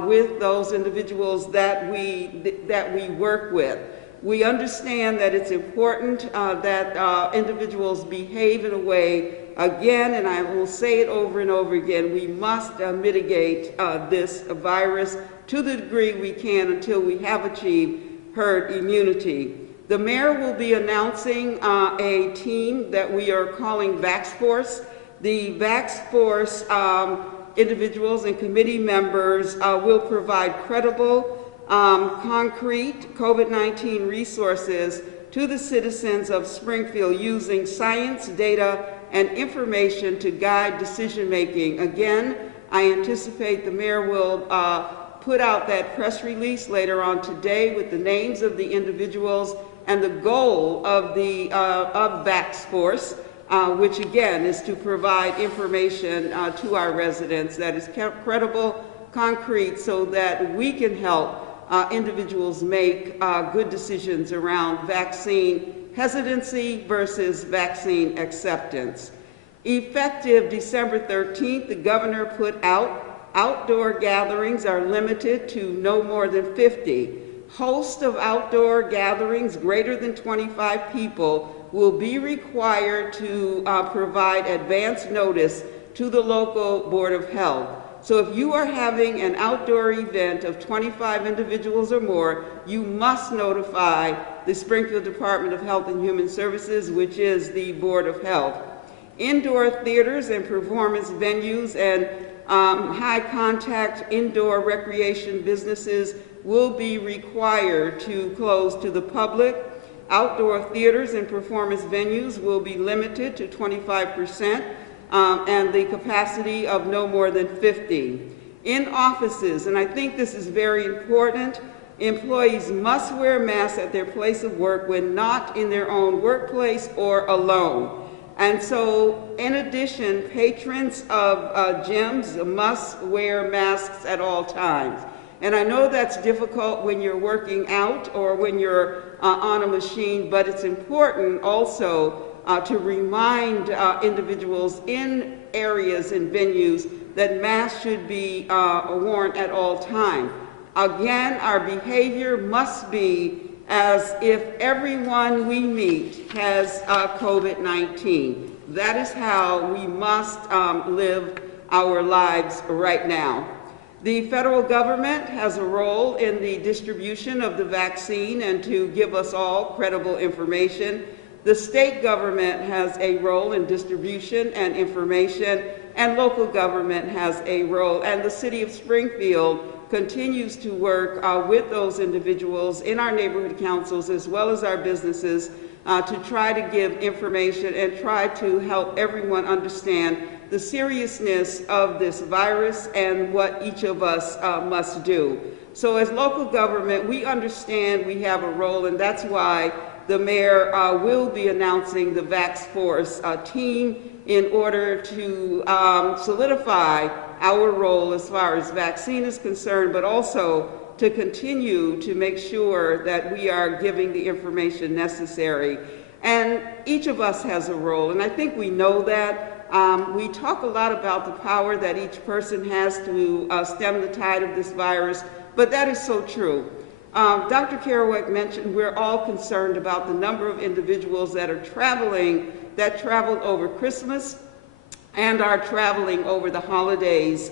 with those individuals that we work with. We understand that it's important that individuals behave in a way, again, and I will say it over and over again, we must mitigate this virus to the degree we can until we have achieved herd immunity. The mayor will be announcing a team that we are calling VaxForce. The VaxForce individuals and committee members will provide credible, concrete COVID-19 resources to the citizens of Springfield using science, data, and information to guide decision-making. Again, I anticipate the mayor will put out that press release later on today with the names of the individuals and the goal of VaxForce, which again is to provide information to our residents that is credible, concrete, so that we can help individuals make good decisions around vaccine hesitancy versus vaccine acceptance. Effective December 13th, the governor put out outdoor gatherings are limited to no more than 50. Hosts of outdoor gatherings greater than 25 people will be required to provide advance notice to the local Board of Health. So if you are having an outdoor event of 25 individuals or more, you must notify the Springfield Department of Health and Human Services, which is the Board of Health. Indoor theaters and performance venues and high-contact indoor recreation businesses will be required to close to the public. Outdoor theaters and performance venues will be limited to 25% and the capacity of no more than 50. In offices, and I think this is very important, employees must wear masks at their place of work when not in their own workplace or alone. And so, in addition, patrons of gyms must wear masks at all times. And I know that's difficult when you're working out or when you're on a machine, but it's important also to remind individuals in areas and venues that masks should be worn at all times. Again, our behavior must be as if everyone we meet has COVID-19. That is how we must live our lives right now. The federal government has a role in the distribution of the vaccine and to give us all credible information. The state government has a role in distribution and information, and local government has a role, and the city of Springfield continues to work with those individuals in our neighborhood councils as well as our businesses to try to give information and try to help everyone understand the seriousness of this virus and what each of us must do. So as local government, we understand we have a role, and that's why the mayor will be announcing the Vax Force team in order to solidify our role as far as vaccine is concerned, but also to continue to make sure that we are giving the information necessary. And each of us has a role, and I think we know that. We talk a lot about the power that each person has to stem the tide of this virus, but that is so true. Dr. Kerouac mentioned we're all concerned about the number of individuals that are traveling, that traveled over Christmas and are traveling over the holidays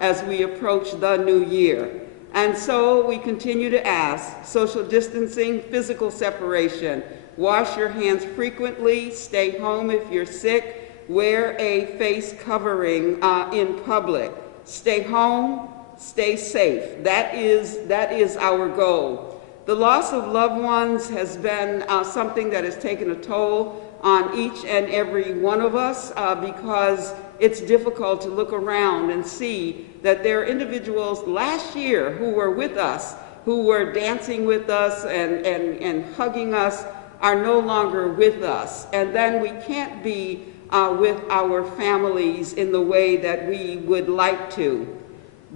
as we approach the new year. And so we continue to ask social distancing, physical separation, wash your hands frequently, stay home if you're sick, wear a face covering in public, stay home, stay safe. That is our goal. The loss of loved ones has been something that has taken a toll on each and every one of us because it's difficult to look around and see that there are individuals last year who were with us, who were dancing with us and hugging us, are no longer with us. And then we can't be with our families in the way that we would like to.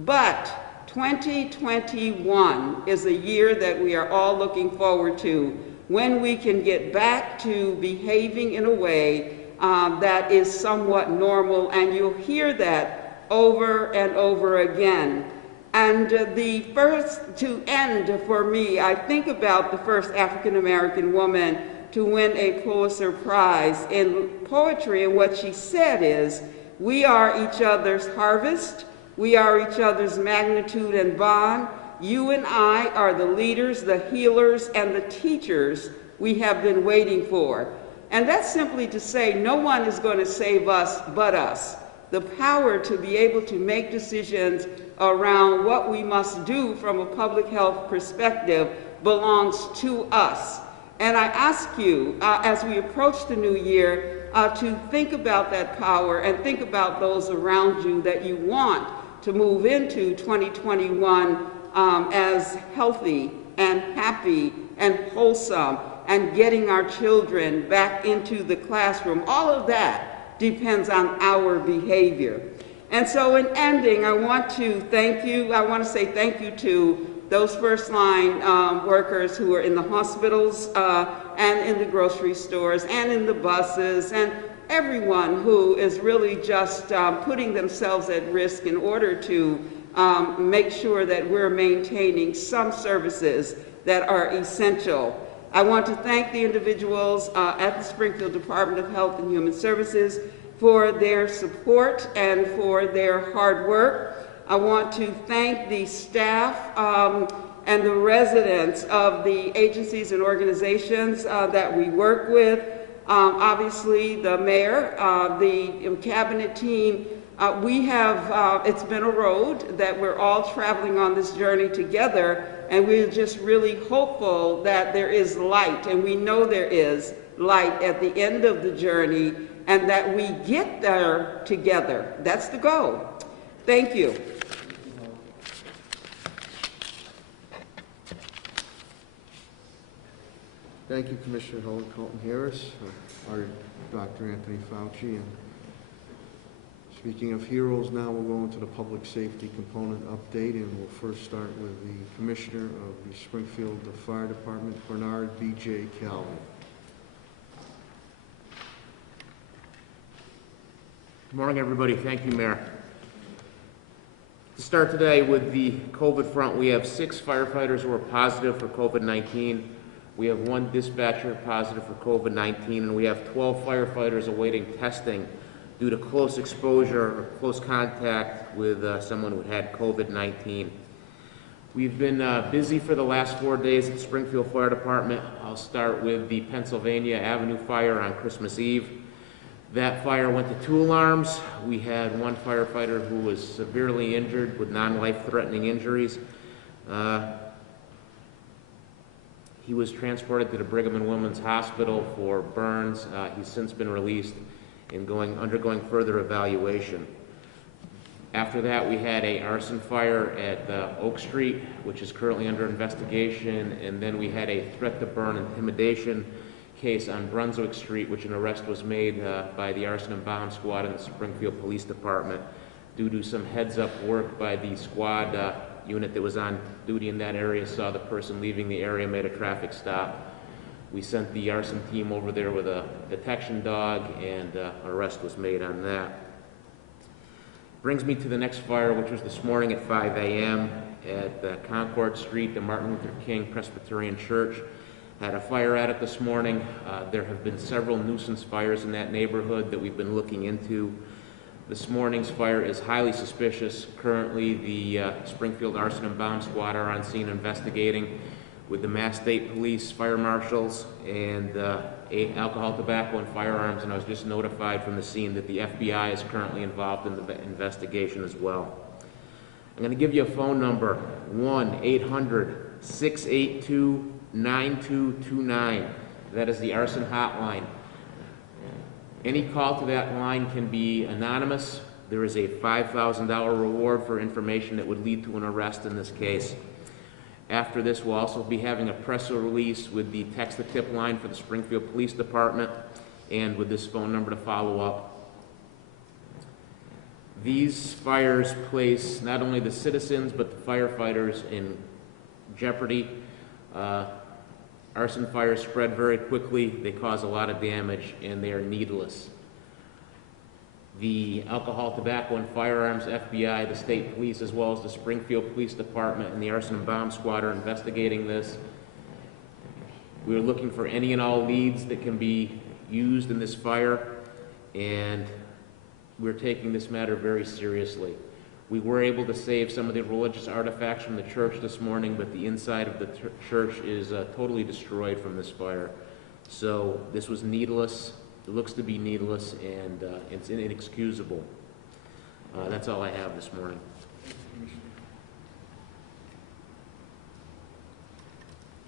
But 2021 is a year that we are all looking forward to, when we can get back to behaving in a way that is somewhat normal, and you'll hear that over and over again. And the first to end for me, I think about the first African-American woman to win a Pulitzer Prize in poetry, and what she said is, "We are each other's harvest, we are each other's magnitude and bond. You and I are the leaders, the healers, and the teachers we have been waiting for." And that's simply to say no one is going to save us but us. The power to be able to make decisions around what we must do from a public health perspective belongs to us. And I ask you, as we approach the new year, to think about that power and think about those around you that you want to move into 2021 as healthy and happy and wholesome and getting our children back into the classroom. All of that depends on our behavior. And so in ending, I want to thank you. I want to say thank you to those first line workers who are in the hospitals and in the grocery stores and in the buses, and everyone who is really just putting themselves at risk in order to make sure that we're maintaining some services that are essential. I want to thank the individuals at the Springfield Department of Health and Human Services for their support and for their hard work. I want to thank the staff and the residents of the agencies and organizations that we work with. Obviously, the mayor, the cabinet team. We have, it's been a road that we're all traveling on this journey together, and we're just really hopeful that there is light, and we know there is light at the end of the journey, and that we get there together. That's the goal. Thank you. Thank you, Commissioner Helen Colton-Harris, our Dr. Anthony Fauci. And speaking of heroes, now we'll go into the public safety component update, and we'll first start with the Commissioner of the Springfield Fire Department, Bernard B.J. Calvin. Good morning, everybody. Thank you, Mayor. To start today with the COVID front, we have 6 firefighters who are positive for COVID-19. We have 1 dispatcher positive for COVID-19, and we have 12 firefighters awaiting testing due to close exposure or close contact with someone who had COVID-19. We've been busy for the last 4 days at the Springfield Fire Department. I'll start with the Pennsylvania Avenue fire on Christmas Eve. That fire went to 2 alarms. We had 1 firefighter who was severely injured with non-life-threatening injuries. He was transported to the Brigham and Women's Hospital for burns. He's since been released and undergoing further evaluation. After that, we had an arson fire at Oak Street, which is currently under investigation, and then we had a threat to burn intimidation case on Brunswick Street, which an arrest was made by the arson and bomb squad in the Springfield Police Department due to some heads-up work by the squad unit that was on duty in that area, saw the person leaving the area, made a traffic stop. We sent the arson team over there with a detection dog, and an arrest was made on that. Brings me to the next fire, which was this morning at 5 a.m. at Concord Street. The Martin Luther King Presbyterian Church had a fire at it this morning. There have been several nuisance fires in that neighborhood that we've been looking into. This morning's fire is highly suspicious. Currently, the Springfield Arson and Bomb Squad are on scene investigating with the Mass State Police, fire marshals, and alcohol, tobacco, and firearms, and I was just notified from the scene that the FBI is currently involved in the investigation as well. I'm going to give you a phone number, 1-800-682-9229. That is the arson hotline. Any call to that line can be anonymous. There is a $5,000 reward for information that would lead to an arrest in this case. After this, we'll also be having a press release with the text-to-tip line for the Springfield Police Department and with this phone number to follow up. These fires place not only the citizens but the firefighters in jeopardy. Arson fires spread very quickly, they cause a lot of damage, and they are needless. The alcohol, tobacco, and firearms, FBI, the state police, as well as the Springfield Police Department and the Arson and Bomb Squad are investigating this. We are looking for any and all leads that can be used in this fire, and we're taking this matter very seriously. We were able to save some of the religious artifacts from the church this morning, but the inside of the church is totally destroyed from this fire. So this was needless. It looks to be needless, and it's inexcusable. That's all I have this morning.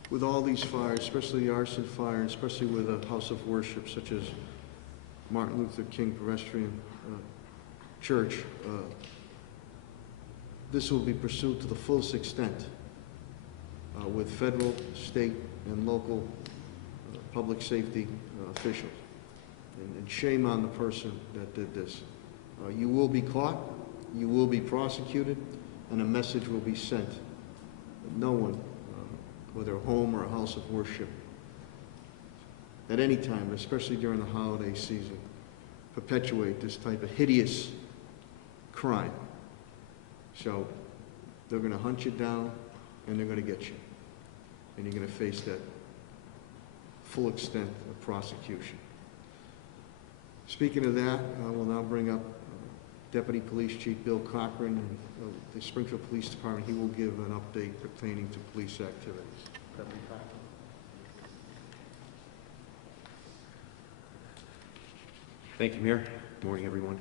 With all these fires, especially the arson fire, and especially with a house of worship such as Martin Luther King Presbyterian Church, this will be pursued to the fullest extent with federal, state, and local public safety officials. And shame on the person that did this. You will be caught, you will be prosecuted, and a message will be sent. No one, whether a home or a house of worship, at any time, especially during the holiday season, perpetuate this type of hideous crime. So they're going to hunt you down, and they're going to get you. And you're going to face that full extent of prosecution. Speaking of that, I will now bring up Deputy Police Chief Bill Cochran of the Springfield Police Department. He will give an update pertaining to police activities. Deputy Cochran. Thank you, Mayor. Good morning, everyone.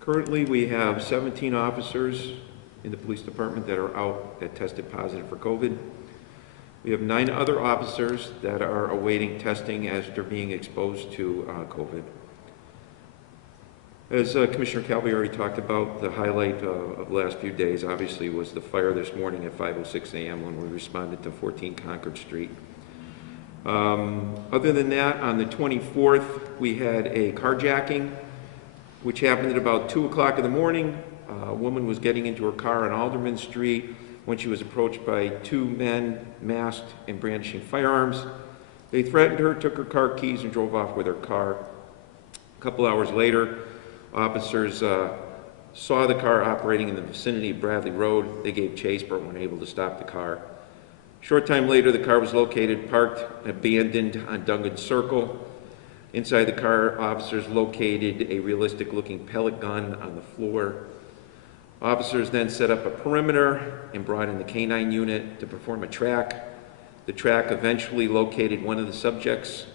Currently, we have 17 officers in the police department that are out that tested positive for COVID. We have 9 other officers that are awaiting testing as they're being exposed to COVID. As Commissioner Calvi already talked about, the highlight of the last few days obviously was the fire this morning at 5:06 a.m. when we responded to 14 Concord Street. Other than that, on the 24th, we had a carjacking, which happened at about 2 o'clock in the morning. A woman was getting into her car on Alderman Street when she was approached by two men masked and brandishing firearms. They threatened her, took her car keys, and drove off with her car. A couple hours later, officers saw the car operating in the vicinity of Bradley Road. They gave chase but weren't able to stop the car. Short time later, the car was located, parked, abandoned on Dungan Circle. Inside the car, officers located a realistic-looking pellet gun on the floor. Officers then set up a perimeter and brought in the K-9 unit to perform a track. The track eventually located one of the subjects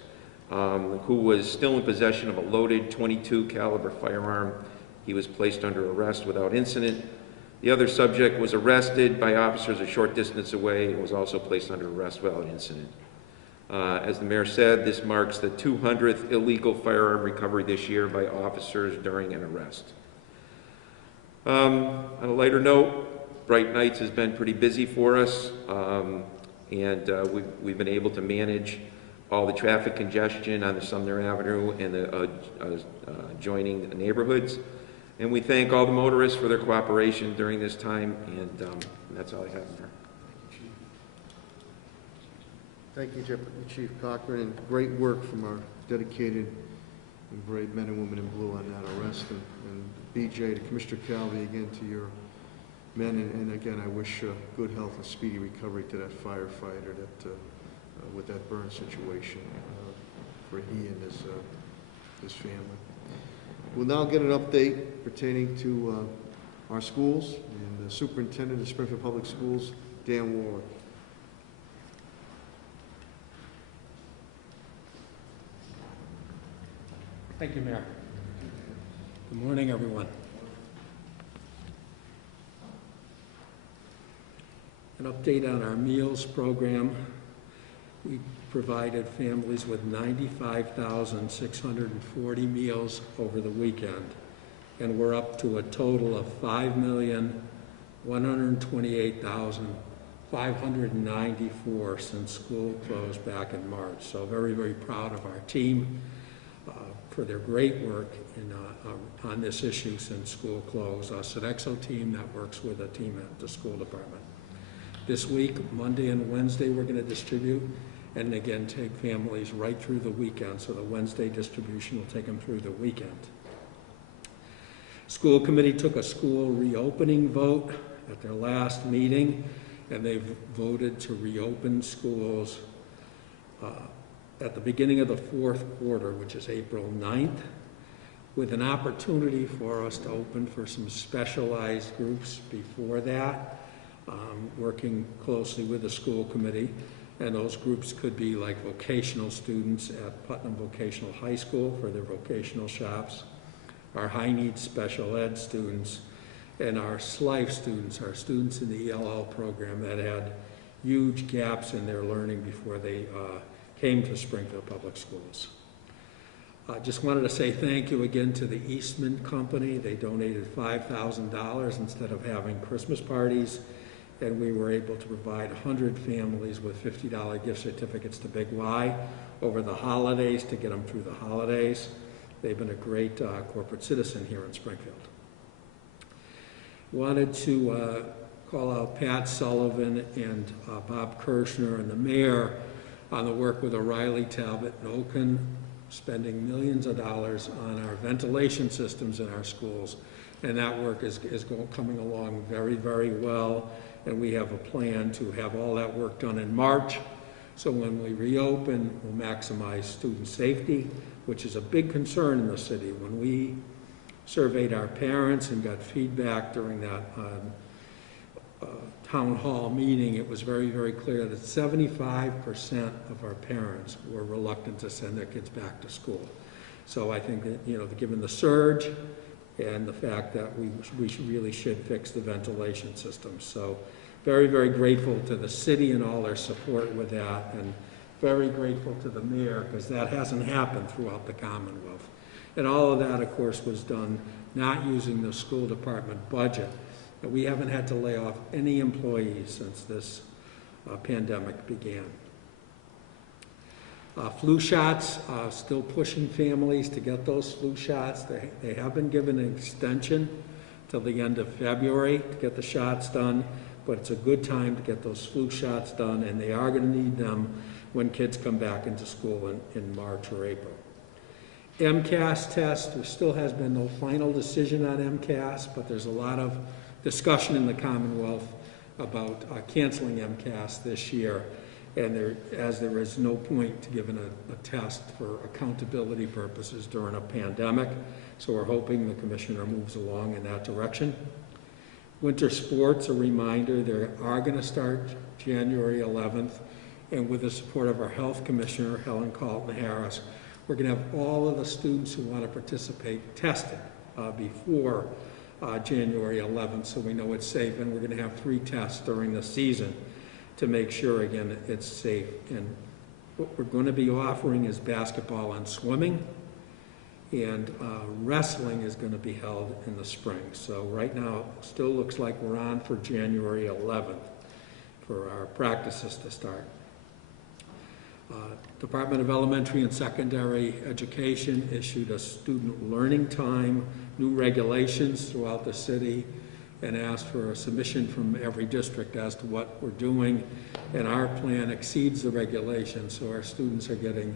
who was still in possession of a loaded .22 caliber firearm. He was placed under arrest without incident. The other subject was arrested by officers a short distance away and was also placed under arrest without incident. As the mayor said, this marks the 200th illegal firearm recovery this year by officers during an arrest. On a lighter note, Bright Nights has been pretty busy for us, and we've been able to manage all the traffic congestion on the Sumner Avenue and the adjoining neighborhoods. And we thank all the motorists for their cooperation during this time, and that's all I have, Mayor. Thank you, Deputy Chief Cochran, and great work from our dedicated and brave men and women in blue on that arrest. And BJ, to Commissioner Calvi, again to your men, and again, I wish good health and speedy recovery to that firefighter that with that burn situation for he and his family. We'll now get an update pertaining to our schools and the superintendent of Springfield Public Schools, Dan Warwick. Thank you, Mayor. Good morning, everyone. An update on our meals program. We provided families with 95,640 meals over the weekend, and we're up to a total of 5,128,594 since school closed back in March. So very, very proud of our team for their great work on this issue since school closed. A Sodexo team that works with a team at the school department. This week, Monday and Wednesday, we're going to distribute, and again, take families right through the weekend. So the Wednesday distribution will take them through the weekend. School committee took a school reopening vote at their last meeting, and they voted to reopen schools at the beginning of the fourth quarter, which is April 9th, with an opportunity for us to open for some specialized groups before that, working closely with the school committee. And those groups could be like vocational students at Putnam Vocational High School for their vocational shops, our high-needs special ed students, and our SLIFE students, our students in the ELL program that had huge gaps in their learning before they came to Springfield Public Schools. I just wanted to say thank you again to the Eastman Company. They donated $5,000 instead of having Christmas parties, and we were able to provide 100 families with $50 gift certificates to Big Y over the holidays to get them through the holidays. They've been a great corporate citizen here in Springfield. Wanted to call out Pat Sullivan and Bob Kirshner and the mayor on the work with O'Reilly, Talbot, and Oaken, spending millions of dollars on our ventilation systems in our schools. And that work is coming along very, very well. And we have a plan to have all that work done in March. So when we reopen, we'll maximize student safety, which is a big concern in the city. When we surveyed our parents and got feedback during that town hall meeting, it was very, very clear that 75% of our parents were reluctant to send their kids back to school. So I think that, given the surge and the fact that we really should fix the ventilation system. So very, very grateful to the city and all their support with that, and very grateful to the mayor because that hasn't happened throughout the Commonwealth. And all of that, of course, was done not using the school department budget. And we haven't had to lay off any employees since this pandemic began. Flu shots, still pushing families to get those flu shots. They have been given an extension till the end of February to get the shots done, but it's a good time to get those flu shots done, and they are going to need them when kids come back into school in March or April. MCAS test, there still has been no final decision on MCAS, but there's a lot of discussion in the Commonwealth about canceling MCAS this year, and there is no point to giving a test for accountability purposes during a pandemic, so we're hoping the commissioner moves along in that direction. Winter sports, a reminder, they are going to start January 11th, and with the support of our health commissioner, Helen Calton-Harris, we're going to have all of the students who want to participate tested before January 11th, so we know it's safe, and we're going to have 3 tests during the season to make sure, again, it's safe. And what we're going to be offering is basketball and swimming, and wrestling is going to be held in the spring. So right now, it still looks like we're on for January 11th for our practices to start. Department of Elementary and Secondary Education issued a student learning time, new regulations throughout the city, and asked for a submission from every district as to what we're doing. And our plan exceeds the regulations, so our students are getting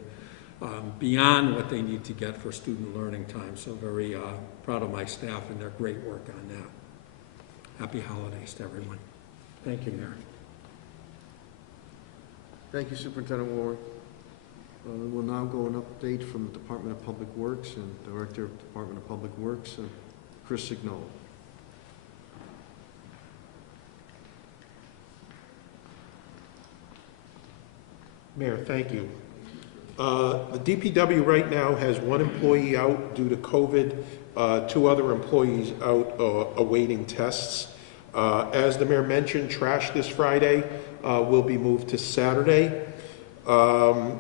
beyond what they need to get for student learning time. So very proud of my staff and their great work on that. Happy holidays to everyone. Thank you, Mayor. Thank you, Superintendent Warwick. We'll now go an update from the Department of Public Works and Director of Department of Public Works, Chris Signoli. Mayor, thank you. The DPW right now has 1 employee out due to COVID, 2 other employees out awaiting tests. As the mayor mentioned, trash this Friday will be moved to Saturday.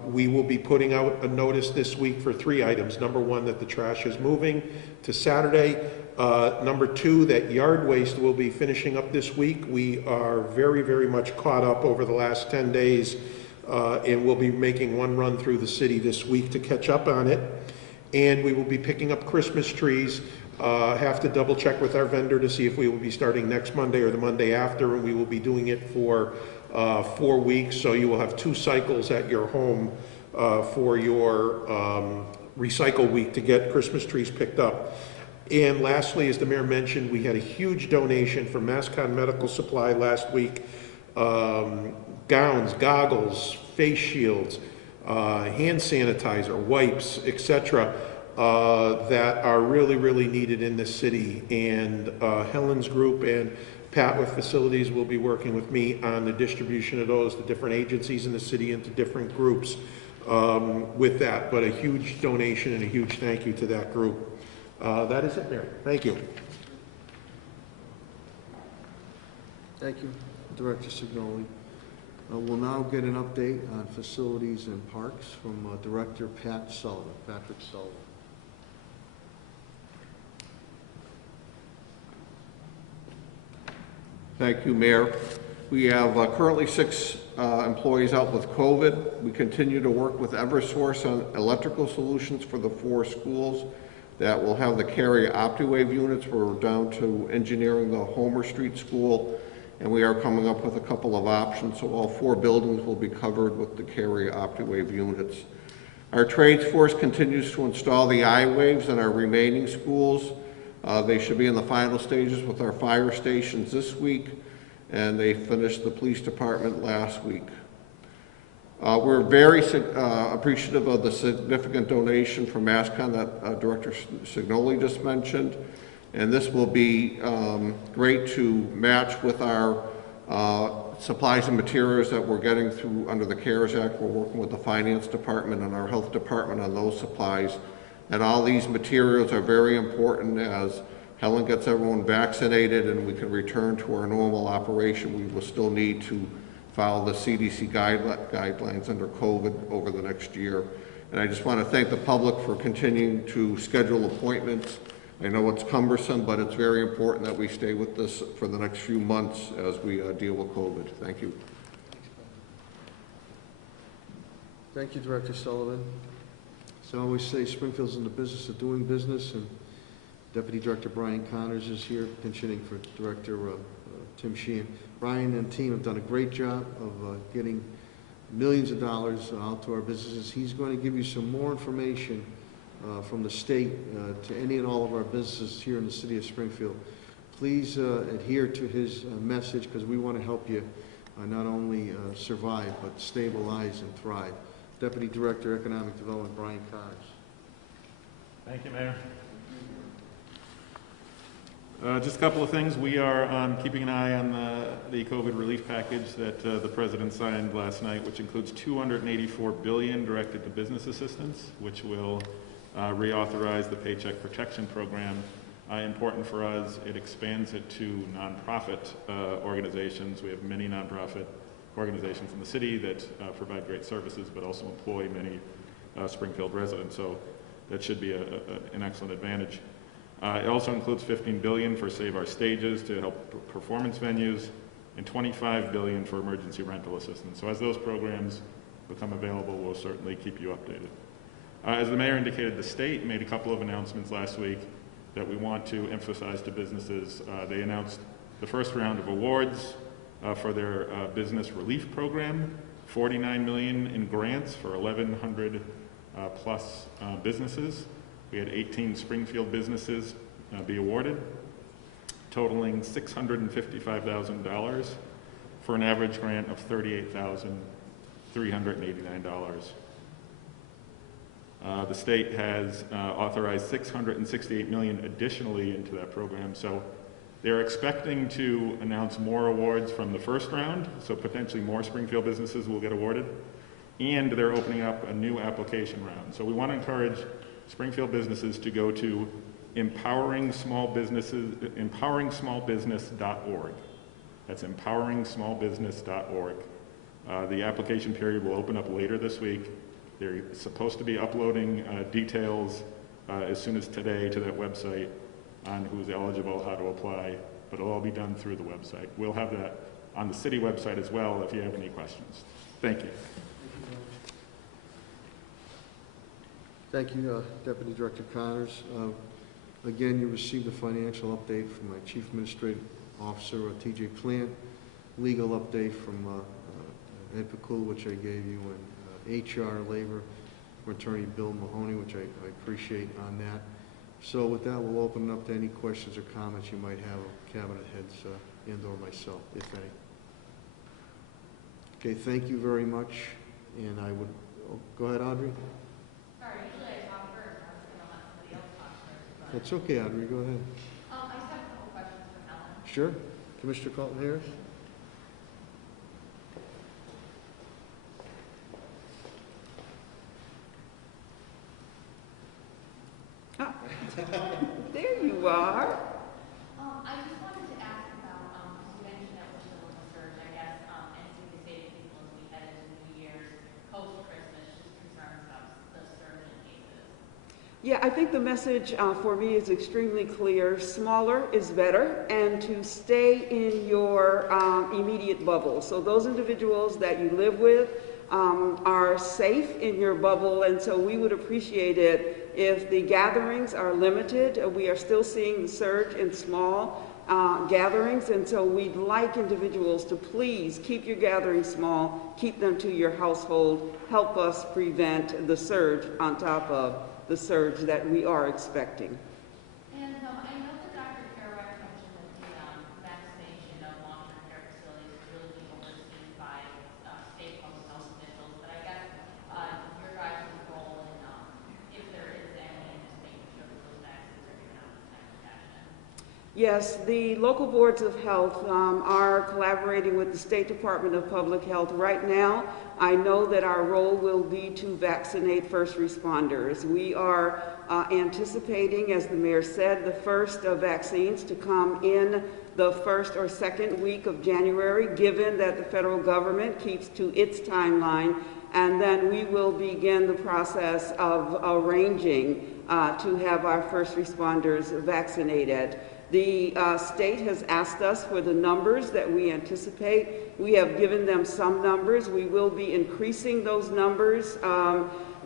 We will be putting out a notice this week for 3 items. Number 1, that the trash is moving to Saturday. Number 2, that yard waste will be finishing up this week. We are very, very much caught up over the last 10 days, and we'll be making 1 run through the city this week to catch up on it. And we will be picking up Christmas trees. Have to double check with our vendor to see if we will be starting next Monday or the Monday after, and we will be doing it for 4 weeks, so you will have 2 cycles at your home for your recycle week to get Christmas trees picked up. And lastly, as the mayor mentioned, we had a huge donation from MassCon Medical Supply last week. Gowns, goggles, face shields, hand sanitizer, wipes, etc., that are really, really needed in this city. And Helen's group and Pat with Facilities will be working with me on the distribution of those to different agencies in the city and to different groups with that. But a huge donation and a huge thank you to that group. That is it, Mayor. Thank you. Thank you, Director Signoli. We'll now get an update on facilities and parks from Director Patrick Sullivan. Thank you, Mayor. We have currently 6 employees out with COVID. We continue to work with Eversource on electrical solutions for the 4 schools that will have the carrier OptiWave units. We're down to engineering the Homer Street School, and we are coming up with a couple of options, so all 4 buildings will be covered with the carrier OptiWave units. Our trades force continues to install the iWaves in our remaining schools. They should be in the final stages with our fire stations this week, and they finished the police department last week. We're very appreciative of the significant donation from MassCon that Director Signoli just mentioned, and this will be great to match with our supplies and materials that we're getting through under the CARES Act. We're working with the Finance Department and our Health Department on those supplies. And all these materials are very important as Helen gets everyone vaccinated and we can return to our normal operation. We will still need to follow the CDC guidelines under COVID over the next year. And I just want to thank the public for continuing to schedule appointments. I know it's cumbersome, but it's very important that we stay with this for the next few months as we deal with COVID. Thank you. Thank you, Director Sullivan. So I always say Springfield's in the business of doing business, and Deputy Director Brian Connors is here, pinch hitting for Director Tim Sheehan. Brian and team have done a great job of getting millions of dollars out to our businesses. He's going to give you some more information from the state to any and all of our businesses here in the city of Springfield. Please adhere to his message, because we want to help you not only survive, but stabilize and thrive. Deputy Director, Economic Development, Brian Connors. Thank you, Mayor. Just a couple of things. We are keeping an eye on the COVID relief package that the President signed last night, which includes $284 billion directed to business assistance, which will reauthorize the Paycheck Protection Program. Important for us, it expands it to nonprofit organizations. We have many nonprofit organizations in the city that provide great services, but also employ many Springfield residents. So that should be an excellent advantage. It also includes $15 billion for Save Our Stages to help performance venues, and $25 billion for emergency rental assistance. So as those programs become available, we'll certainly keep you updated. As the mayor indicated, the state made a couple of announcements last week that we want to emphasize to businesses. They announced the first round of awards for their business relief program, $49 million in grants for 1,100 plus businesses. We had 18 Springfield businesses be awarded, totaling $655,000 for an average grant of $38,389. The state has authorized $668 million additionally into that program, so they're expecting to announce more awards from the first round, so potentially more Springfield businesses will get awarded, and they're opening up a new application round. So we want to encourage Springfield businesses to go to empoweringsmallbusiness.org. That's empoweringsmallbusiness.org. The application period will open up later this week. They're supposed to be uploading details as soon as today to that website on who's eligible, how to apply, but it'll all be done through the website. We'll have that on the city website as well if you have any questions. Thank you. Thank you, Deputy Director Connors. Again, you received a financial update from my Chief Administrative Officer, TJ Plant, legal update from Ed Picul, which I gave you, and HR, Labor, from Attorney Bill Mahoney, which I appreciate on that. So with that, we'll open it up to any questions or comments you might have of cabinet heads and or myself, if any. Okay, thank you very much. And I would, go ahead, Audrey. Sorry, usually I talk first. I was going to let somebody else talk first. But, That's okay, Audrey, go ahead. I just have a couple questions for Helen. Sure. Commissioner Carlton Harris? There you are. I just wanted to ask about, you mentioned that we're still in the surge, I guess, and so we say to people as we head into New Year's, post-Christmas, just concerns about the surge in cases. Yeah, I think the message for me is extremely clear. Smaller is better, and to stay in your immediate bubble. So those individuals that you live with are safe in your bubble, and so we would appreciate it if the gatherings are limited. We are still seeing the surge in small gatherings, and so we'd like individuals to please keep your gatherings small, keep them to your household, help us prevent the surge on top of the surge that we are expecting. And I know that Dr. Kerouac mentioned that the vaccination of long-term care facilities is really being overseen by state public health officials, but I guess your guys' role in, if there is any, in just making sure that those vaccines are given out in a timely fashion. Yes, the local boards of health are collaborating with the State Department of Public Health right now. I know that our role will be to vaccinate first responders. We are anticipating, as the mayor said, the first vaccines to come in the first or second week of January, given that the federal government keeps to its timeline and then we will begin the process of arranging to have our first responders vaccinated. The state has asked us for the numbers that we anticipate. We have given them some numbers. We will be increasing those numbers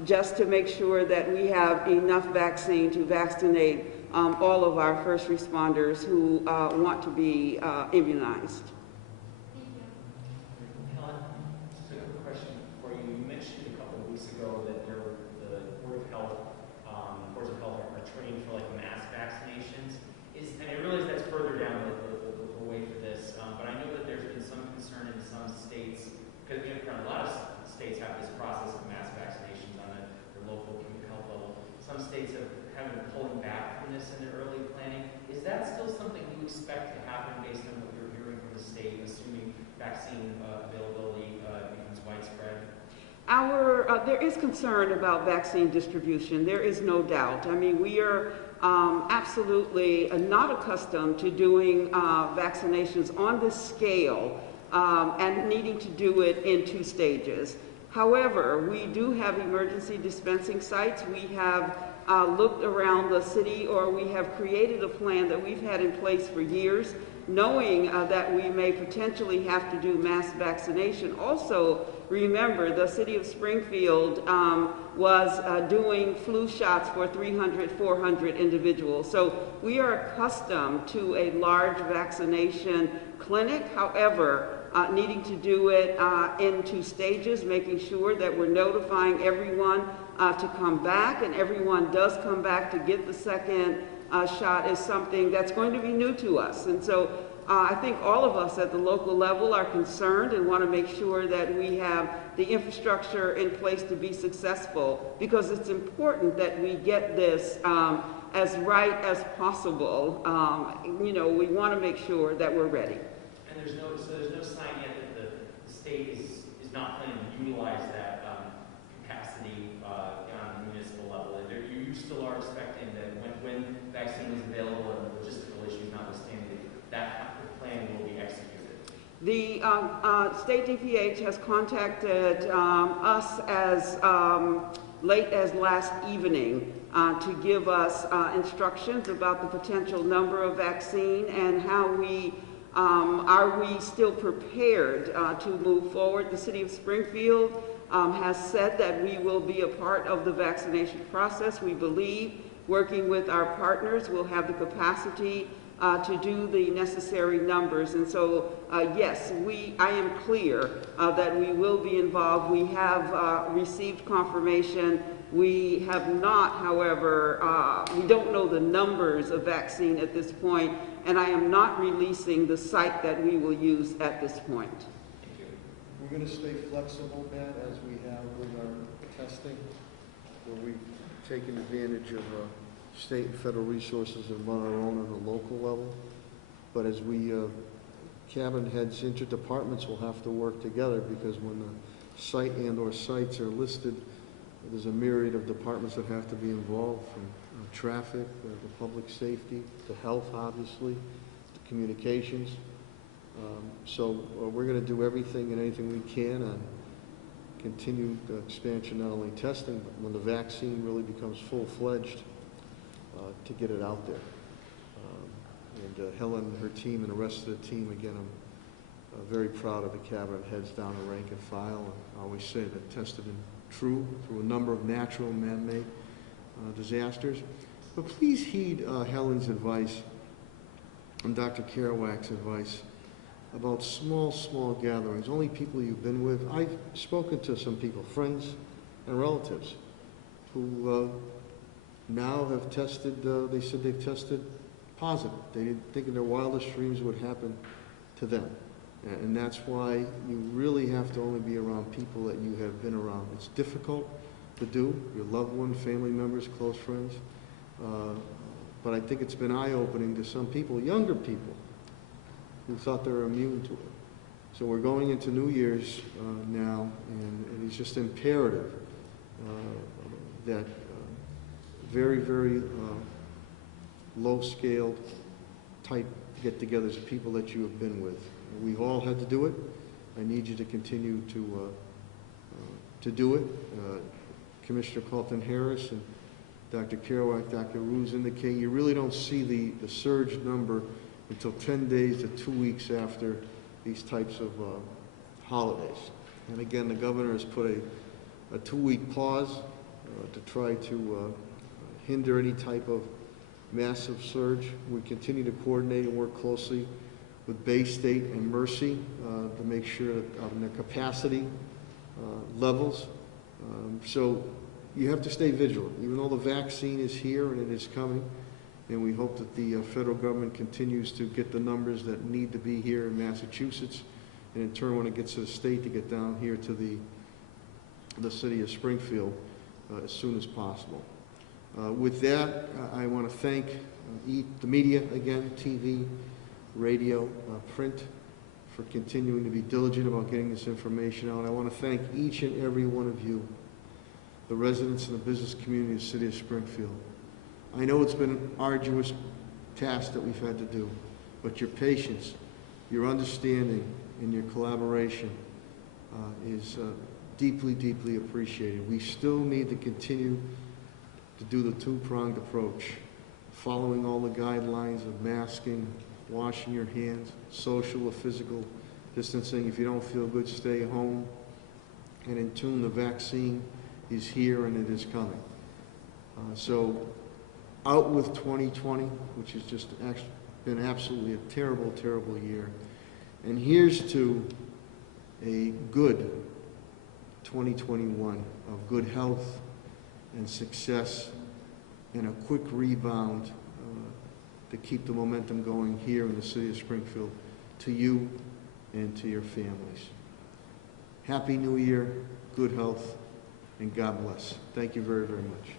just to make sure that we have enough vaccine to vaccinate all of our first responders who want to be immunized. Helen, just a quick question for you. You mentioned a couple of weeks ago that the Board of Health, boards of health are trained for like mass vaccinations. And I realize that's further down the way for this, but I know that there's been some concern in some states, because a lot of states have this process of mass vaccinations on the local community health level. Some states have been pulling back from this in their early planning. Is that still something you expect to happen based on what you're hearing from the state, assuming vaccine availability becomes widespread? There is concern about vaccine distribution. There is no doubt. I mean, we are absolutely not accustomed to doing vaccinations on this scale and needing to do it in 2 stages. However, we do have emergency dispensing sites. We have looked around the city, or we have created a plan that we've had in place for years, knowing that we may potentially have to do mass vaccination. Also, remember, the city of Springfield was doing flu shots for 300, 400 individuals. So we are accustomed to a large vaccination clinic. However, needing to do it in 2 stages, making sure that we're notifying everyone to come back, and everyone does come back to get the second shot is something that's going to be new to us. And so I think all of us at the local level are concerned and want to make sure that we have the infrastructure in place to be successful, because it's important that we get this as right as possible. You know, we want to make sure that we're ready. And there's no sign yet that the state is not planning to utilize that capacity on the municipal level. You still are expecting that when vaccine is available and logistical issues notwithstanding, that plan will be executed. The state DPH has contacted us as late as last evening to give us instructions about the potential number of vaccine and how we are we still prepared to move forward. The city of Springfield has said that we will be a part of the vaccination process. We believe, working with our partners, we'll have the capacity to do the necessary numbers. And so, yes, I am clear that we will be involved. We have received confirmation. We have not, however, we don't know the numbers of vaccine at this point, and I am not releasing the site that we will use at this point. Thank you. We're going to stay flexible, Matt, as we have with our testing, where we've taken advantage of state and federal resources and run our own on a local level. But as we, cabinet heads, interdepartments will have to work together, because when the site and or sites are listed, there's a myriad of departments that have to be involved, from traffic, the public safety, to health, obviously, to communications. So we're going to do everything and anything we can on continued expansion, not only testing, but when the vaccine really becomes full-fledged, to get it out there. And Helen and her team and the rest of the team, again, I'm very proud of the cabinet heads down the rank and file. And I always say that tested and true through a number of natural and man-made disasters. But please heed Helen's advice and Dr. Kerouac's advice about small gatherings, only people you've been with. I've spoken to some people, friends and relatives, who now have tested, they said they've tested positive. They didn't think in their wildest dreams would happen to them. And that's why you really have to only be around people that you have been around. It's difficult to do, your loved one, family members, close friends. But I think it's been eye-opening to some people, younger people, who thought they were immune to it. So we're going into New Year's now, and it is just imperative that very low-scaled type get-togethers of people that you have been with. We've all had to do it. I need you to continue to to do it. Commissioner Colton Harris and Dr. Kerouac, Dr. Ruse indicate you really don't see the surge number until 10 days to 2 weeks after these types of holidays. And again, the governor has put a 2-week pause to try to hinder any type of massive surge. We continue to coordinate and work closely with Bay State and Mercy to make sure that on their capacity levels. So you have to stay vigilant, even though the vaccine is here and it is coming. And we hope that the federal government continues to get the numbers that need to be here in Massachusetts, and in turn, when it gets to the state, to get down here to the city of Springfield as soon as possible. With that, I want to thank the media again, TV, radio, print, for continuing to be diligent about getting this information out. I want to thank each and every one of you, the residents and the business community of the city of Springfield. I know it's been an arduous task that we've had to do, but your patience, your understanding, and your collaboration is deeply, deeply appreciated. We still need to continue to do the two-pronged approach, following all the guidelines of masking, washing your hands, social or physical distancing. If you don't feel good, stay home. And in tune, the vaccine is here and it is coming. So out with 2020, which has just been absolutely a terrible, terrible year. And here's to a good 2021 of good health and success and a quick rebound to keep the momentum going here in the city of Springfield, to you and to your families. Happy New Year, good health, and God bless. Thank you very, very much.